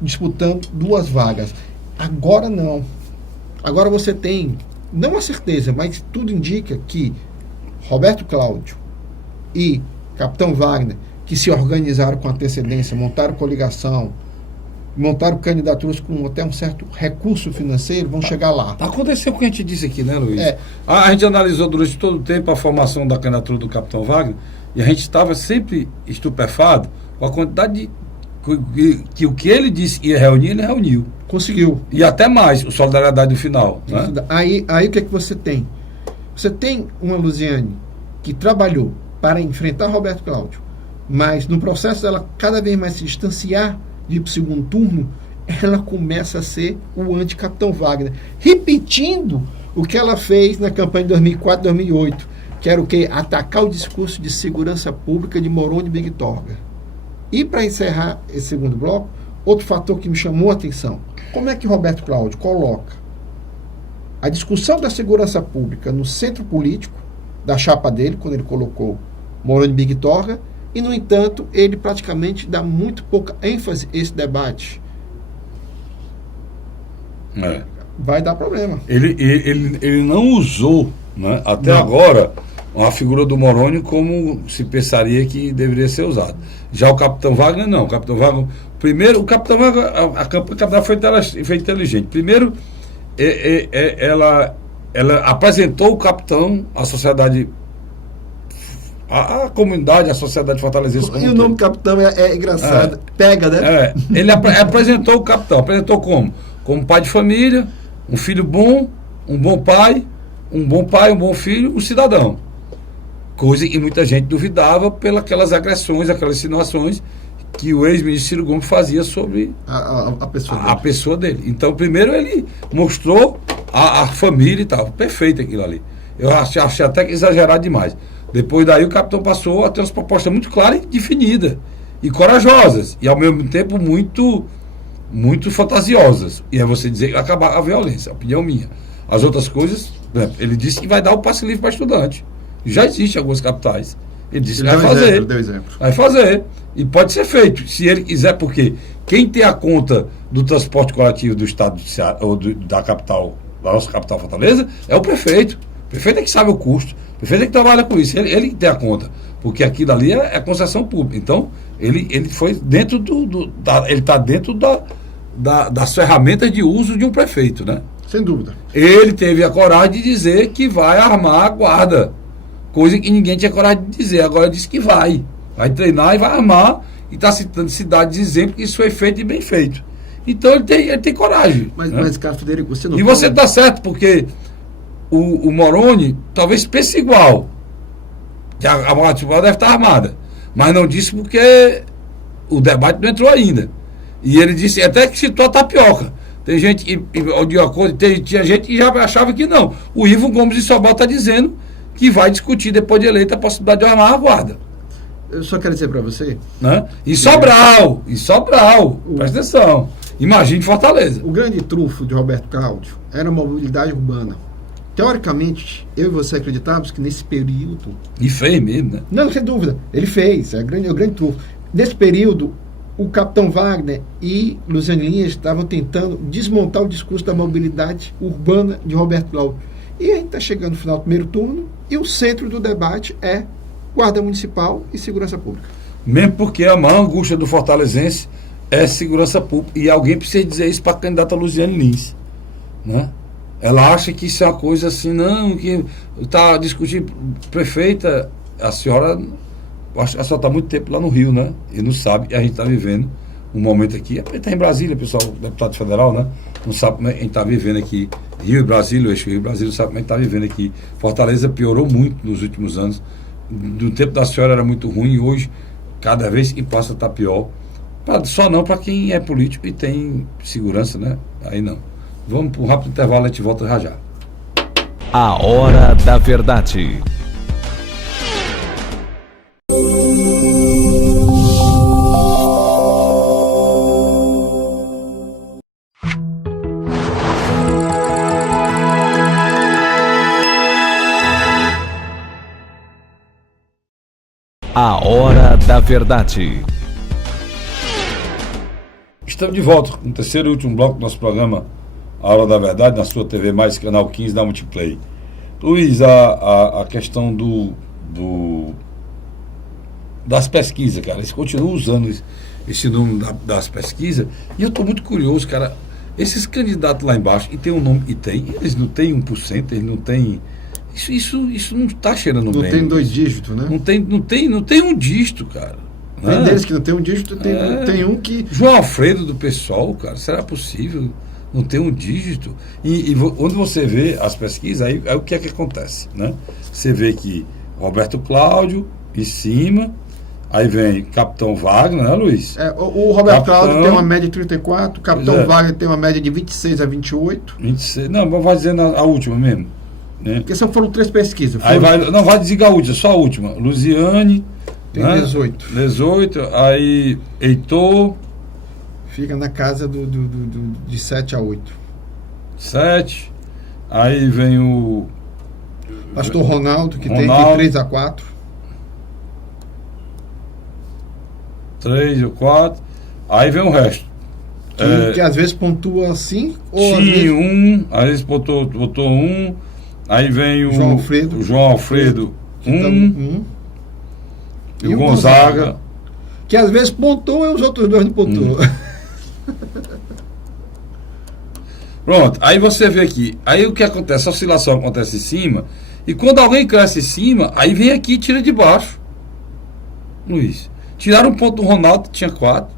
disputando 2 vagas. Agora não. Agora você tem, não a certeza, mas tudo indica que Roberto Cláudio e Capitão Wagner, que se organizaram com antecedência, montaram coligação, montaram candidaturas com até um certo recurso financeiro, vão chegar lá. Aconteceu o que a gente disse aqui, né, Luiz? A gente analisou durante todo o tempo a formação da candidatura do Capitão Wagner e a gente estava sempre estupefado com a quantidade que o que ele disse que ia reunir, ele reuniu. Conseguiu. E até mais, o Solidariedade no final. Né? Aí o que é que você tem? Você tem uma Luziane que trabalhou para enfrentar Roberto Cláudio, mas no processo dela cada vez mais se distanciar de ir para o segundo turno, ela começa a ser o anti-Capitão Wagner, repetindo o que ela fez na campanha de 2004, 2008, que era o quê? Atacar o discurso de segurança pública de Moroni Bigtorga. E para encerrar esse segundo bloco, outro fator que me chamou a atenção: como é que Roberto Cláudio coloca a discussão da segurança pública no centro político da chapa dele, quando ele colocou Moroni Bigtorga, e, no entanto, ele praticamente dá muito pouca ênfase a esse debate. Vai dar problema. Ele não usou, né, até agora, a figura do Moroni como se pensaria que deveria ser usado. Já o Capitão Wagner, não. O Capitão Wagner, primeiro, o Capitão Wagner, a campanha foi inteligente. Primeiro, ela apresentou o capitão, a sociedade, a comunidade, a sociedade fortalezense. E o nome capitão é engraçado. Pega, né? Ele apresentou o capitão. Apresentou como? Como pai de família, um filho bom, um bom pai, um bom filho, um cidadão. Coisa que muita gente duvidava pelas agressões, aquelas insinuações que o ex-ministro Ciro Gomes fazia sobre a pessoa dele. Então, primeiro ele mostrou a família e tal. Perfeito aquilo ali. Eu achei até que exagerado demais. Depois daí o capitão passou a ter umas propostas muito claras e definidas. E corajosas. E ao mesmo tempo muito, muito fantasiosas. E é você dizer que acabar a violência. Opinião minha. As outras coisas, ele disse que vai dar o passe livre para estudante. Já existe em algumas capitais. Ele disse que vai fazer. Vai fazer. E pode ser feito, se ele quiser, porque quem tem a conta do transporte coletivo do estado do Ceará, ou da capital, da nossa capital Fortaleza, é o prefeito. O prefeito é que sabe o custo. O prefeito é que trabalha com isso. Ele que tem a conta. Porque aquilo ali é concessão pública. Então, ele foi dentro ele está dentro das ferramentas de uso de um prefeito, né? Sem dúvida. Ele teve a coragem de dizer que vai armar a guarda. Coisa que ninguém tinha coragem de dizer. Agora disse que vai treinar e vai armar, e está citando cidades de exemplo que isso foi feito e bem feito. Então ele tem coragem. Mas Carlos Frederico, você não... E você está certo, porque o Moroni talvez pense igual, que a Municipal deve estar armada, mas não disse porque o debate não entrou ainda. E ele disse até que citou a tapioca. Tem gente tinha gente que já achava que não. O Ivo Gomes de Sobral está dizendo que vai discutir depois de eleito a possibilidade de armar a guarda. Eu só quero dizer para você... Né? E Sobral, presta atenção. Imagine Fortaleza. O grande trunfo de Roberto Cláudio era a mobilidade urbana. Teoricamente, eu e você acreditávamos que nesse período... E fez mesmo, né? Não, sem dúvida. Ele fez. É o grande trunfo. Nesse período, o capitão Wagner e Luciano Linhas estavam tentando desmontar o discurso da mobilidade urbana de Roberto Cláudio. E a gente está chegando no final do primeiro turno e o centro do debate é Guarda Municipal e Segurança Pública. Mesmo porque a maior angústia do fortalezense é segurança pública. E alguém precisa dizer isso para a candidata Luciane Lins, né? Ela acha que isso é uma coisa assim, não, que está discutindo. Prefeita, a senhora está há muito tempo lá no Rio, né? E não sabe, e a gente está vivendo um momento aqui. Está em Brasília, pessoal, deputado federal, né? Não sabe como a gente está vivendo aqui. Rio e Brasília, o eixo Rio e Brasília, não sabe como a gente está vivendo aqui. Fortaleza piorou muito nos últimos anos. Do tempo da senhora era muito ruim, e hoje, cada vez que passa, está pior. Só não para quem é político e tem segurança, né? Aí não. Vamos para um rápido intervalo e a gente volta já já. A Hora da Verdade. A Hora da Verdade. Estamos de volta com o terceiro e último bloco do nosso programa A Hora da Verdade, na sua TV Mais, canal 15 da Multiplay. Luiz, a questão das pesquisas, cara, eles continuam usando esse número das pesquisas, e eu estou muito curioso, cara, esses candidatos lá embaixo, e tem um nome, eles não têm 1%, eles não têm... Isso não está cheirando não bem. Não tem 2 dígitos, né? Não tem um dígito, cara. Tem deles que não tem um dígito, tem um que... João Alfredo do PSOL, cara, será possível não ter um dígito? E onde você vê as pesquisas, aí o que é que acontece, né? Você vê que Roberto Cláudio em cima, aí vem Capitão Wagner, né, Luiz? O Roberto Cláudio tem uma média de 34, o Capitão Wagner tem uma média de 26 a 28. 26, não, mas vai dizendo a última mesmo, né? Porque só foram 3 pesquisas. Aí vai dizer a última, só a última. Luziane... Tem 18. 18, aí Heitor. Fica na casa de 7 a 8. 7. Aí vem o Pastor Ronaldo, que tem de 3 a 4. 3 ou 4. Aí vem o resto. Que às vezes pontua 5 ou às vezes 1, às vezes botou 1. Aí vem o João Alfredo 1. E o Gonzaga. Que às vezes pontua e os outros 2 não pontuam. Pronto, aí você vê aqui. Aí o que acontece? A oscilação acontece em cima. E quando alguém cresce em cima, aí vem aqui e tira de baixo. Luiz. Tiraram um ponto do Ronaldo, que tinha 4.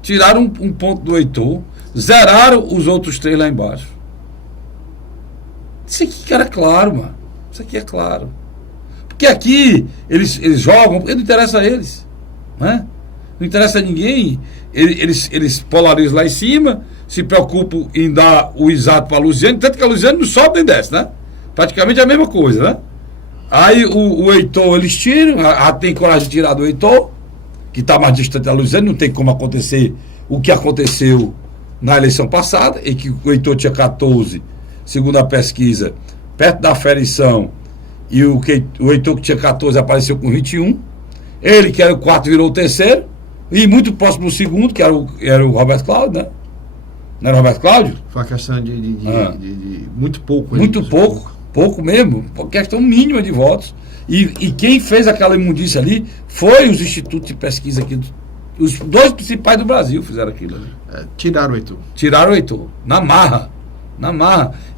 Tiraram um ponto do Heitor. Zeraram os outros 3 lá embaixo. Isso aqui, cara, é claro, mano. Isso aqui é claro. Porque aqui eles jogam, porque não interessa a eles, né? Não interessa a ninguém. Eles polarizam lá em cima, se preocupam em dar o exato para a Luziane, tanto que a Luziane não sobe nem desce, né? Praticamente é a mesma coisa, né? Aí o Heitor eles tiram, tem coragem de tirar do Heitor, que está mais distante da Luziane, não tem como acontecer o que aconteceu na eleição passada, em que o Heitor tinha 14, segundo a pesquisa, perto da aferição. E o Heitor, que tinha 14, apareceu com 21. Ele, que era o 4, virou o terceiro. E muito próximo do segundo, que era o Roberto Cláudio, né? Não era o Roberto Cláudio? Foi uma questão de muito pouco. Muito pouco mesmo. Questão mínima de votos. E quem fez aquela imundícia ali foi os institutos de pesquisa aqui. Os 2 principais do Brasil fizeram aquilo ali. Tiraram o Heitor. Tiraram o Heitor. Na marra.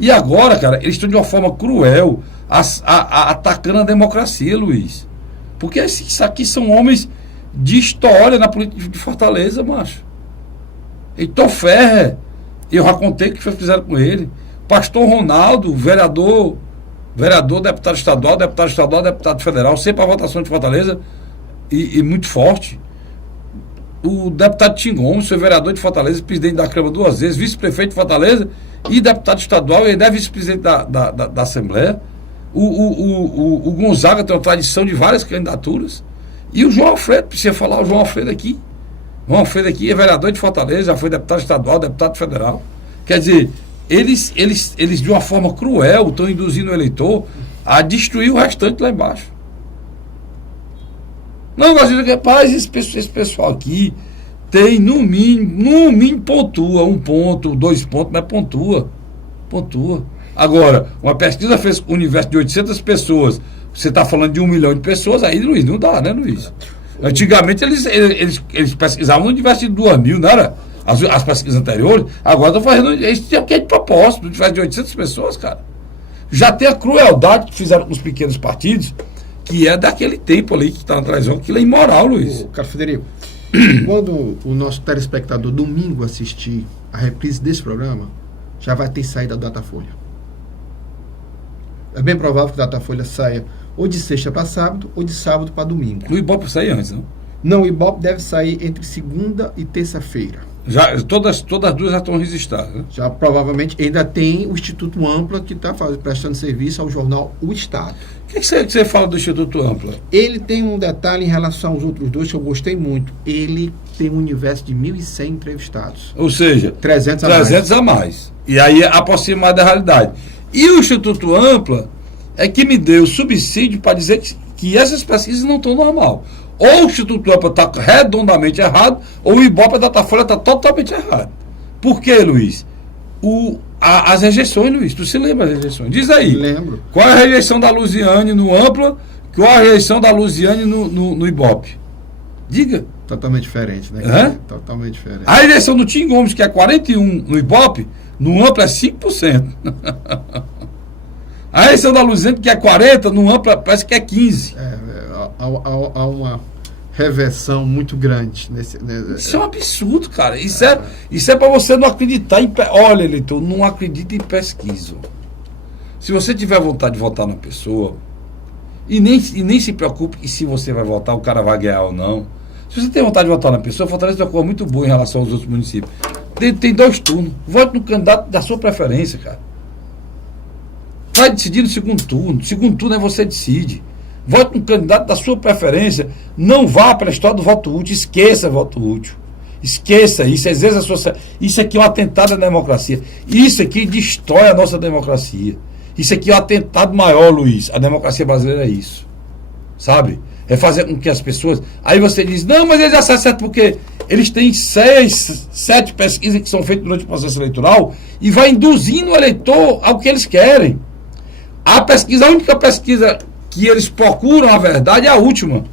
E agora, cara, eles estão de uma forma cruel atacando a democracia, Luiz. Porque isso aqui são homens de história na política de Fortaleza, macho. Heitor Ferrer, eu já contei o que fizeram com ele. Pastor Ronaldo, vereador, deputado estadual, deputado federal, sempre a votação de Fortaleza e muito forte. O deputado Tim Gomes foi vereador de Fortaleza, presidente da Câmara 2 vezes, vice-prefeito de Fortaleza e deputado estadual, ele é vice-presidente da Assembleia. O Gonzaga tem uma tradição de várias candidaturas. E o João Alfredo, precisa falar o João Alfredo aqui. João Alfredo aqui é vereador de Fortaleza, já foi deputado estadual, deputado federal. Quer dizer, eles de uma forma cruel estão induzindo o eleitor a destruir o restante lá embaixo. Não, rapaz, esse pessoal aqui tem no mínimo pontua, 1 ponto, 2 pontos, mas pontua. Agora, uma pesquisa fez um universo de 800 pessoas, você está falando de 1 milhão de pessoas, aí, Luiz, não dá, né, Luiz? Antigamente eles pesquisavam no universo de 2 mil, não era? As pesquisas anteriores, agora estão fazendo, eles tinham que é de propósito, no universo de 800 pessoas, cara. Já tem a crueldade que fizeram com os pequenos partidos, que é daquele tempo ali que está na televisão, aquilo é imoral, Luiz. Carlos Frederico, quando o nosso telespectador domingo assistir a reprise desse programa, já vai ter saído a Datafolha. É bem provável que a Datafolha saia ou de sexta para sábado, ou de sábado para domingo. O Ibope sai antes, não? Não, o Ibope deve sair entre segunda e terça-feira. Já, todas as duas já estão registradas, né? Já provavelmente ainda tem o Instituto Ampla que está prestando serviço ao jornal O Estado. O que você fala do Instituto Ampla? Ele tem um detalhe em relação aos outros dois que eu gostei muito. Ele tem um universo de 1.100 entrevistados. Ou seja, 300 a mais. E aí aproxima mais da realidade. E o Instituto Ampla é que me deu subsídio para dizer que essas pesquisas não estão normal. Ou o Instituto Ampla está redondamente errado, ou o Ibope da Datafolha está totalmente errado. Por quê, Luiz? As rejeições, Luiz, tu se lembra das rejeições? Diz aí. Lembro. Qual é a rejeição da Luziane no Ampla? Qual é a rejeição da Luziane no Ibope? Diga. Totalmente diferente, né? Hã? Totalmente diferente. A rejeição do Tim Gomes, que é 41% no Ibope, no Ampla é 5%. A rejeição da Luziane, que é 40%, no Ampla parece que é 15%. Há uma reversão muito grande. Isso é um absurdo, cara. Isso é para você não acreditar em... Olha, eleitor, não acredita em pesquisa. Se você tiver vontade de votar na pessoa, e nem se preocupe se você vai votar, o cara vai ganhar ou não. Se você tem vontade de votar na pessoa, Fortaleza tem uma coisa muito boa em relação aos outros municípios. Tem 2 turnos. Vote no candidato da sua preferência, cara. Vai decidir no segundo turno. Segundo turno é você decide. Vote no candidato da sua preferência. Não vá para a história do voto útil. Esqueça voto útil. Esqueça isso. Exerça a sua... Isso aqui é um atentado à democracia. Isso aqui destrói a nossa democracia. Isso aqui é um atentado maior, Luiz. A democracia brasileira é isso. Sabe? É fazer com que as pessoas... Aí você diz, não, mas eles já acertam porque eles têm 6, 7 pesquisas que são feitas durante o processo eleitoral e vai induzindo o eleitor ao que eles querem. A única pesquisa que eles procuram a verdade é a última.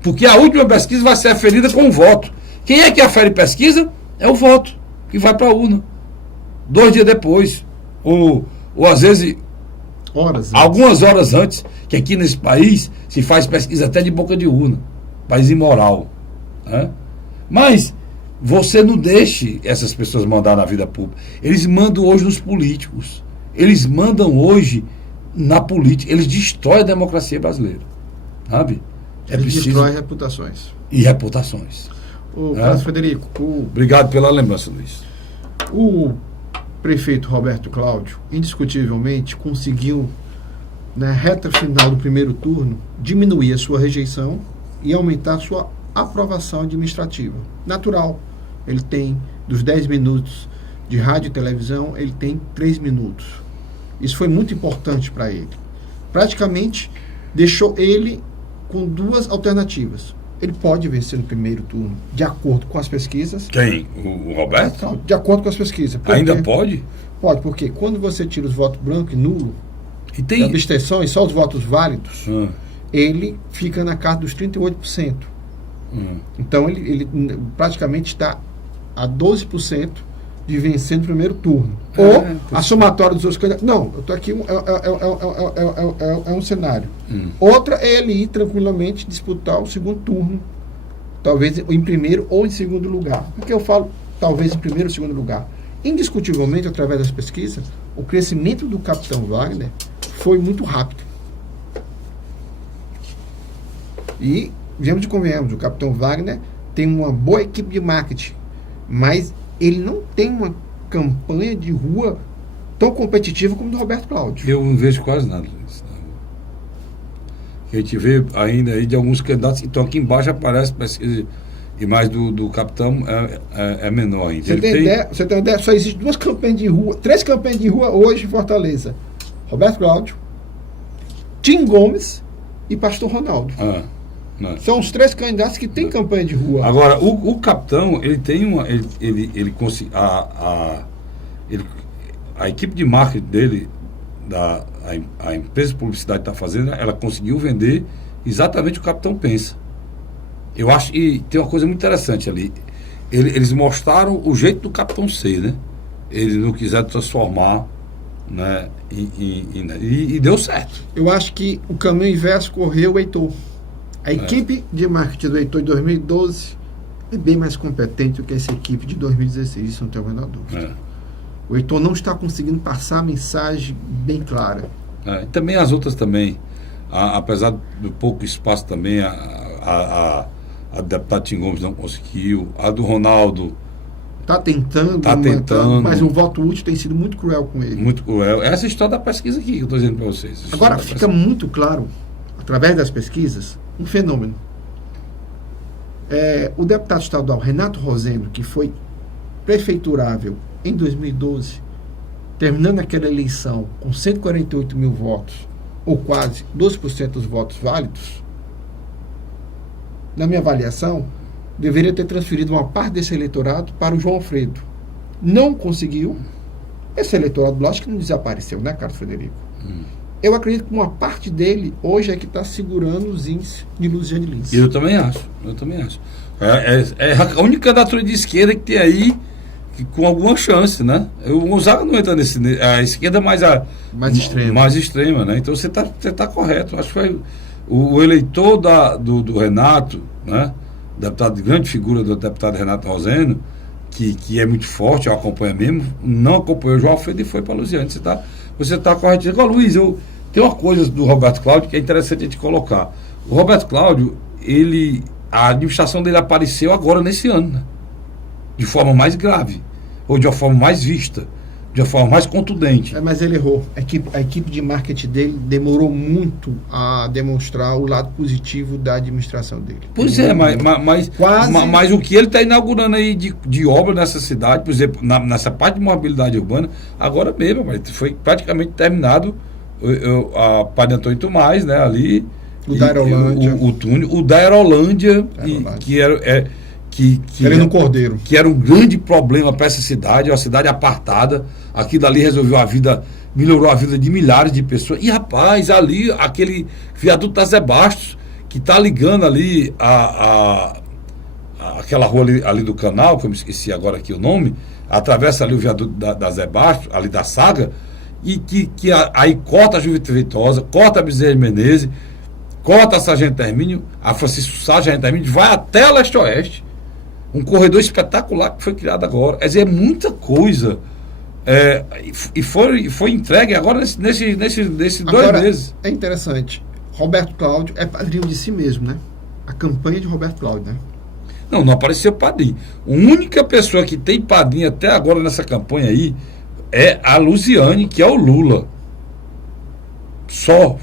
Porque a última pesquisa vai ser aferida com o voto. Quem é que afere pesquisa? É o voto, que vai para a urna. 2 dias depois. Ou às vezes, algumas horas antes, que aqui nesse país se faz pesquisa até de boca de urna. País imoral. Né? Mas você não deixe essas pessoas mandar na vida pública. Eles mandam hoje nos políticos. Eles mandam hoje na política. Eles destroem a democracia brasileira. Sabe? Eles destroem reputações. E reputações. Carlos Frederico. Obrigado pela lembrança, Luiz. O prefeito Roberto Cláudio, indiscutivelmente, conseguiu, na reta final do primeiro turno, diminuir a sua rejeição e aumentar a sua aprovação administrativa. Natural. Ele tem, dos 10 minutos de rádio e televisão, ele tem 3 minutos. Isso foi muito importante para ele. Praticamente deixou ele com 2 alternativas. Ele pode vencer no primeiro turno, de acordo com as pesquisas. Quem? O Roberto? De acordo com as pesquisas. Ainda pode? Pode, porque quando você tira os votos branco e nulo, e tem abstenção e só os votos válidos, ele fica na casa dos 38%. Então ele praticamente está a 12% de vencer no primeiro turno. Ou a somatória dos outros candidatos. Não, eu estou aqui, é um cenário. Outra é ele ir tranquilamente disputar o segundo turno, talvez em primeiro ou em segundo lugar. Por que eu falo talvez em primeiro ou segundo lugar? Indiscutivelmente, através das pesquisas, o crescimento do capitão Wagner foi muito rápido. E, vemos e convenhamos, o capitão Wagner tem uma boa equipe de marketing, mas ele não tem uma campanha de rua tão competitiva como o do Roberto Cláudio. Eu não vejo quase nada disso. A gente vê ainda aí de alguns candidatos que estão aqui embaixo, aparece pesquisa e mais do capitão é menor ainda. Você tem uma ideia? Só existem 3 campanhas de rua hoje em Fortaleza. Roberto Cláudio, Tim Gomes e Pastor Ronaldo. São os 3 candidatos que têm campanha de rua. Agora, o capitão, ele tem a equipe de marketing dele, a empresa de publicidade que está fazendo, ela conseguiu vender exatamente o que o capitão pensa. Eu acho que tem uma coisa muito interessante ali. Eles mostraram o jeito do capitão ser, né? Eles não quiseram transformar, né? E deu certo. Eu acho que o caminho inverso correu o Heitor. A equipe de marketing do Heitor de 2012 é bem mais competente do que essa equipe de 2016, isso não tem a menor dúvida. O Heitor não está conseguindo passar a mensagem bem clara. E também as outras também, apesar do pouco espaço também, a deputada Tim Gomes não conseguiu, a do Ronaldo está tentando, mas o voto útil tem sido muito cruel com ele. Muito cruel. Essa é a história da pesquisa aqui que eu estou dizendo para vocês. Agora, fica muito claro, através das pesquisas, um fenômeno. O deputado estadual Renato Rosendo, que foi prefeiturável em 2012, terminando aquela eleição com 148 mil votos, ou quase 12% dos votos válidos, na minha avaliação, deveria ter transferido uma parte desse eleitorado para o João Alfredo. Não conseguiu. Esse eleitorado, lógico que não desapareceu, né, Carlos Frederico? Eu acredito que uma parte dele hoje é que está segurando os índices de Luciane Lins. Eu também acho. É a única candidatura de esquerda que tem aí com alguma chance, né? O Gonzaga não entra a esquerda mais extrema, né? Então você tá correto. Acho que foi o eleitor do Renato, né? Deputado de grande figura do deputado Renato Rosendo, que é muito forte, eu acompanho mesmo, não acompanhou o João Alfredo e foi para a Luciane. Você está correto. Agora, Luiz, tem uma coisa do Roberto Cláudio que é interessante a gente colocar. O Roberto Cláudio, a administração dele apareceu agora nesse ano, né? De forma mais grave, ou de uma forma mais vista, de uma forma mais contundente. Mas ele errou. A equipe de marketing dele demorou muito a demonstrar o lado positivo da administração dele. Pois mas o que ele está inaugurando aí de obra nessa cidade, por exemplo, nessa parte de mobilidade urbana, agora mesmo, foi praticamente terminado a Padre Antônio Tomás, né, ali. O da Aerolândia. O túnel, o da Aerolândia, que era... no Cordeiro. Que era um grande problema para essa cidade, uma cidade apartada. Aquilo ali melhorou a vida de milhares de pessoas. E, rapaz, ali, aquele viaduto da Zé Bastos, que está ligando ali aquela rua ali do canal, que eu me esqueci agora aqui o nome, atravessa ali o viaduto da Zé Bastos, ali da Saga, e aí corta a Juventude Feitosa, corta a Bezerra de Menezes, corta a Sargento Hermínio, a Francisco Sá, Sargento Hermínio, vai até a Leste-Oeste. Um corredor espetacular que foi criado agora. Quer dizer, é muita coisa. E foi entregue agora nesses 2 meses. É interessante. Roberto Cláudio é padrinho de si mesmo, né? A campanha de Roberto Cláudio, né? Não apareceu padrinho. A única pessoa que tem padrinho até agora nessa campanha aí é a Luciane, que é o Lula. Só.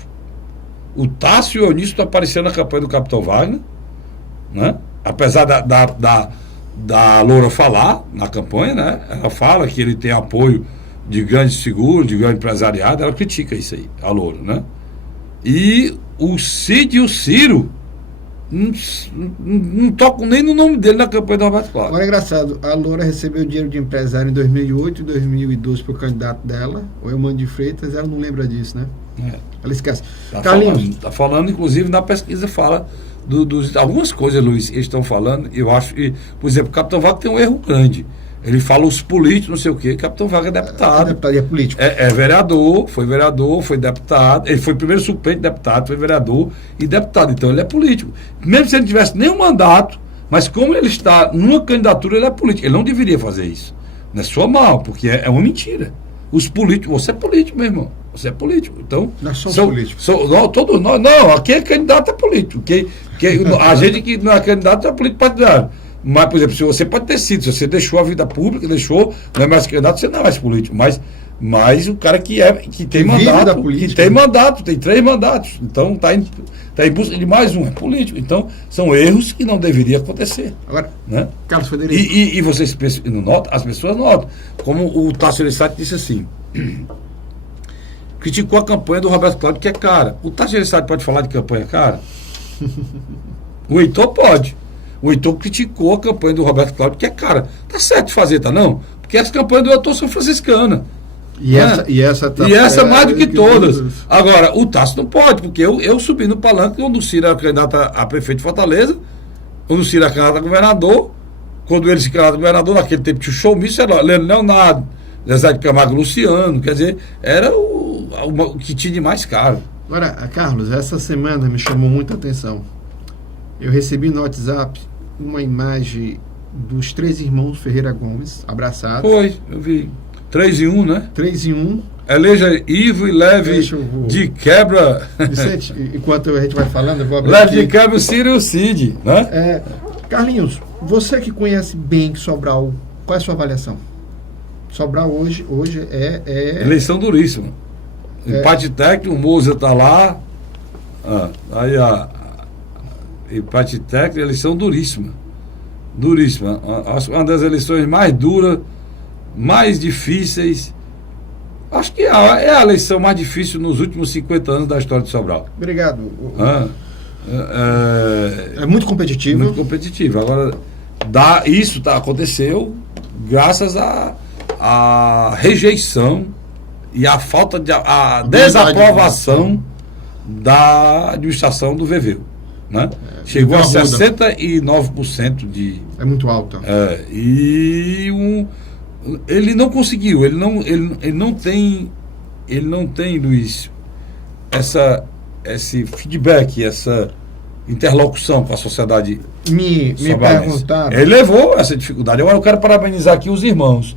O Tássio e o Eunício estão aparecendo na campanha do Capitão Wagner, né? Apesar da Loura falar na campanha, né? Ela fala que ele tem apoio de grandes figuras, de grande empresariado, ela critica isso aí, a Loura, né? E o Cid e o Ciro não tocam nem no nome dele na campanha do Roberto Cláudio. Agora é engraçado, a Loura recebeu dinheiro de empresário em 2008 e 2012 para o candidato dela, o Eumano de Freitas, ela não lembra disso, né? Ela esquece. Tá falando, inclusive, na pesquisa fala algumas coisas, Luiz, eles estão falando, eu acho que, por exemplo, o Capitão Wagner tem um erro grande. Ele fala os políticos, não sei o quê, Capitão Wagner é deputado. Deputado e é político. É vereador, foi deputado, ele foi primeiro suplente de deputado, foi vereador e deputado, então ele é político. Mesmo se ele não tivesse nenhum mandato, mas como ele está numa candidatura, ele é político. Ele não deveria fazer isso. Não é só mal, porque é uma mentira. Os políticos, você é político, meu irmão. Você é político. Então, nós somos políticos. Não, aqui é candidato a político. A gente que não é candidato é político partidário. Mas, por exemplo, se você pode ter sido, se você deixou a vida pública, não é mais candidato, você não é mais político. Mas mas o cara que tem vive da mandato, política, que tem mandato, tem 3 mandatos, então está em busca de mais um, é político. Então, são erros que não deveriam acontecer. Agora, Né? Carlos Frederico. E vocês não notam, as pessoas notam, como o Tasso Gereissati disse assim, criticou a campanha do Roberto Cláudio, que é cara. O Tasso Gereissati pode falar de campanha cara? O Heitor pode. O Heitor criticou a campanha do Roberto Cláudio, que é cara. Tá certo de fazer, tá não? Porque as campanhas do Heitor são franciscanas. E essa mais do que todas. Agora, o Tasso não pode, porque eu subi no palanque quando o Ciro era candidato a prefeito de Fortaleza, quando o Ciro era candidato a governador, quando ele se candidato a governador, naquele tempo tinha o showmício, era Leandro Leonardo, Zezé de Camargo Luciano, quer dizer, era o que tinha de mais caro. Agora, Carlos, essa semana me chamou muita atenção. Eu recebi no WhatsApp uma imagem dos 3 irmãos Ferreira Gomes, abraçados. Foi, eu vi. 3 em 1, né? 3 em 1. Eleja Ivo e leve de quebra. Vicente, enquanto a gente vai falando, eu vou abrir leve aqui. de quebra o Ciro e o Cid, né? Carlinhos, você que conhece bem Sobral, qual é a sua avaliação? Sobral hoje é... Eleição duríssima. Empate técnico, o Moza está lá. Aí empate técnico, eleição duríssima. Duríssima. Uma das eleições mais duras, mais difíceis. Acho que é a eleição mais difícil nos últimos 50 anos da história de Sobral. Obrigado. É muito competitivo. Muito competitivo. Agora, isso aconteceu graças à rejeição e à falta de desaprovação da administração do Veveu. Né? Chegou a 69% de... É muito alta. Ele não conseguiu, ele não tem, Luiz, esse feedback, essa interlocução com a sociedade. Me perguntaram. Ele levou essa dificuldade. Eu quero parabenizar aqui os irmãos,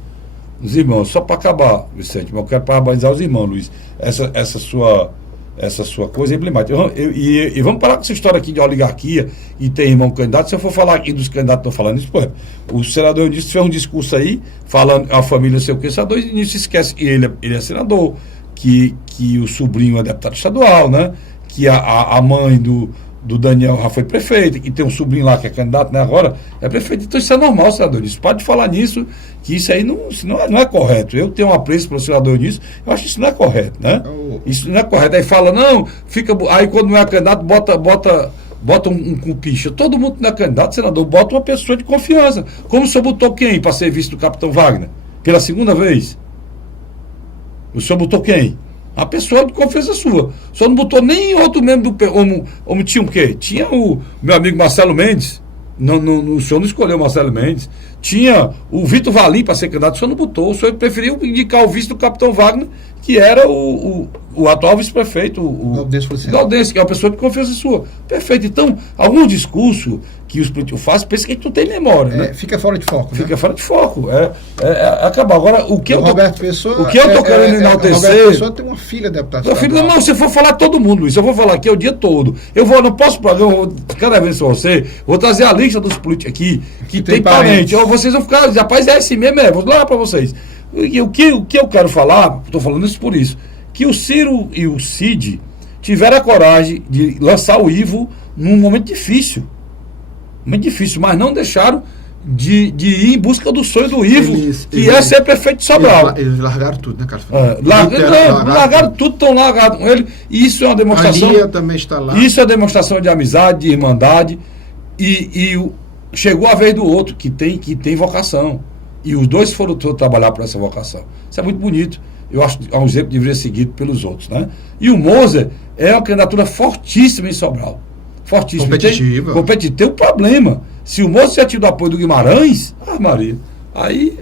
só para acabar, Vicente, mas eu quero parabenizar os irmãos, Luiz, essa sua coisa emblemática. E vamos parar com essa história aqui de oligarquia e ter irmão candidato. Se eu for falar aqui dos candidatos que estão falando isso, o senador Eunício fez um discurso aí, falando a família, não sei o que, o senador Eunício esquece que ele é senador, que o sobrinho é deputado estadual, né? Que a mãe do Daniel já foi prefeita, que tem um sobrinho lá que é candidato, né? Agora é prefeito. Então isso é normal, senador Eunício. Pode falar nisso, que isso aí não é correto. Eu tenho um apreço pelo senador Eunício, eu acho que isso não é correto, né? Isso não é correto. Aí fala, não, aí quando não é candidato, bota um cupicha. Todo mundo não é candidato, senador, bota uma pessoa de confiança. Como o senhor botou quem para ser vice do capitão Wagner? Pela segunda vez? O senhor botou quem? A pessoa de confiança sua. O senhor não botou nem outro membro do... Como tinha o quê? Tinha o meu amigo Marcelo Mendes. O senhor não escolheu o Marcelo Mendes. Tinha o Vitor Valim para ser candidato. O senhor não botou. O senhor preferiu indicar o vice do capitão Wagner, que era o atual vice-prefeito, o Galdense, que é uma pessoa de confiança sua. Perfeito. Então, algum discurso que os políticos fazem, pensa que a gente não tem memória, né? Fica fora de foco. Fica fora de foco. Acabar. Agora, o que eu estou querendo enaltecer... Roberto Pessoa tem uma filha deputada. Meu filho, não, se for falar todo mundo, Luiz, eu vou falar aqui o dia todo. No próximo programa, eu vou cada vez com você, vou trazer a lista dos políticos aqui que tem parente. Vocês vão ficar, rapaz, é esse mesmo, vou lá para vocês. E o que eu quero falar, estou falando isso por isso, que o Ciro e o Cid tiveram a coragem de lançar o Ivo num momento difícil, mas não deixaram de ir em busca do sonho do Ivo, que é ser prefeito de Sobral. Eles largaram tudo, né, Carlos? Largaram tudo, estão largados com ele, e isso é uma demonstração. A Lia também está lá. Isso é demonstração de amizade, de irmandade, e chegou a vez do outro, que tem vocação. E os dois foram trabalhar por essa vocação. Isso é muito bonito. Eu acho que é um exemplo que deveria ser seguido pelos outros, né? E o Moser é uma candidatura fortíssima em Sobral. Fortíssima. Competitiva. Tem um problema. Se o Moser tivesse tido o apoio do Guimarães, Maria, aí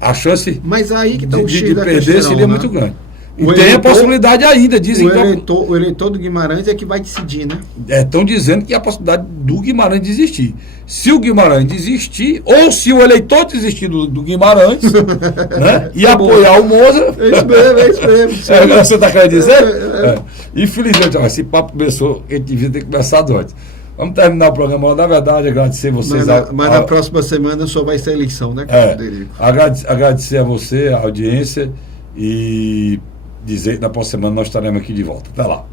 a chance mas aí que tá de perder seria muito grande. E tem eleitor, a possibilidade ainda, dizem o eleitor do Guimarães é que vai decidir, né? Estão dizendo que há a possibilidade do Guimarães desistir. Se o Guimarães desistir, ou se o eleitor desistir do Guimarães, né, e apoiar o Moser. É isso mesmo. Você está querendo dizer? Infelizmente, esse papo começou, a gente devia ter começado antes. Vamos terminar o programa. Na verdade, agradecer vocês. Mas na próxima semana só vai ser eleição, né, Frederico? Agradecer a você, a audiência. e dizer que na próxima semana nós estaremos aqui de volta. Até lá.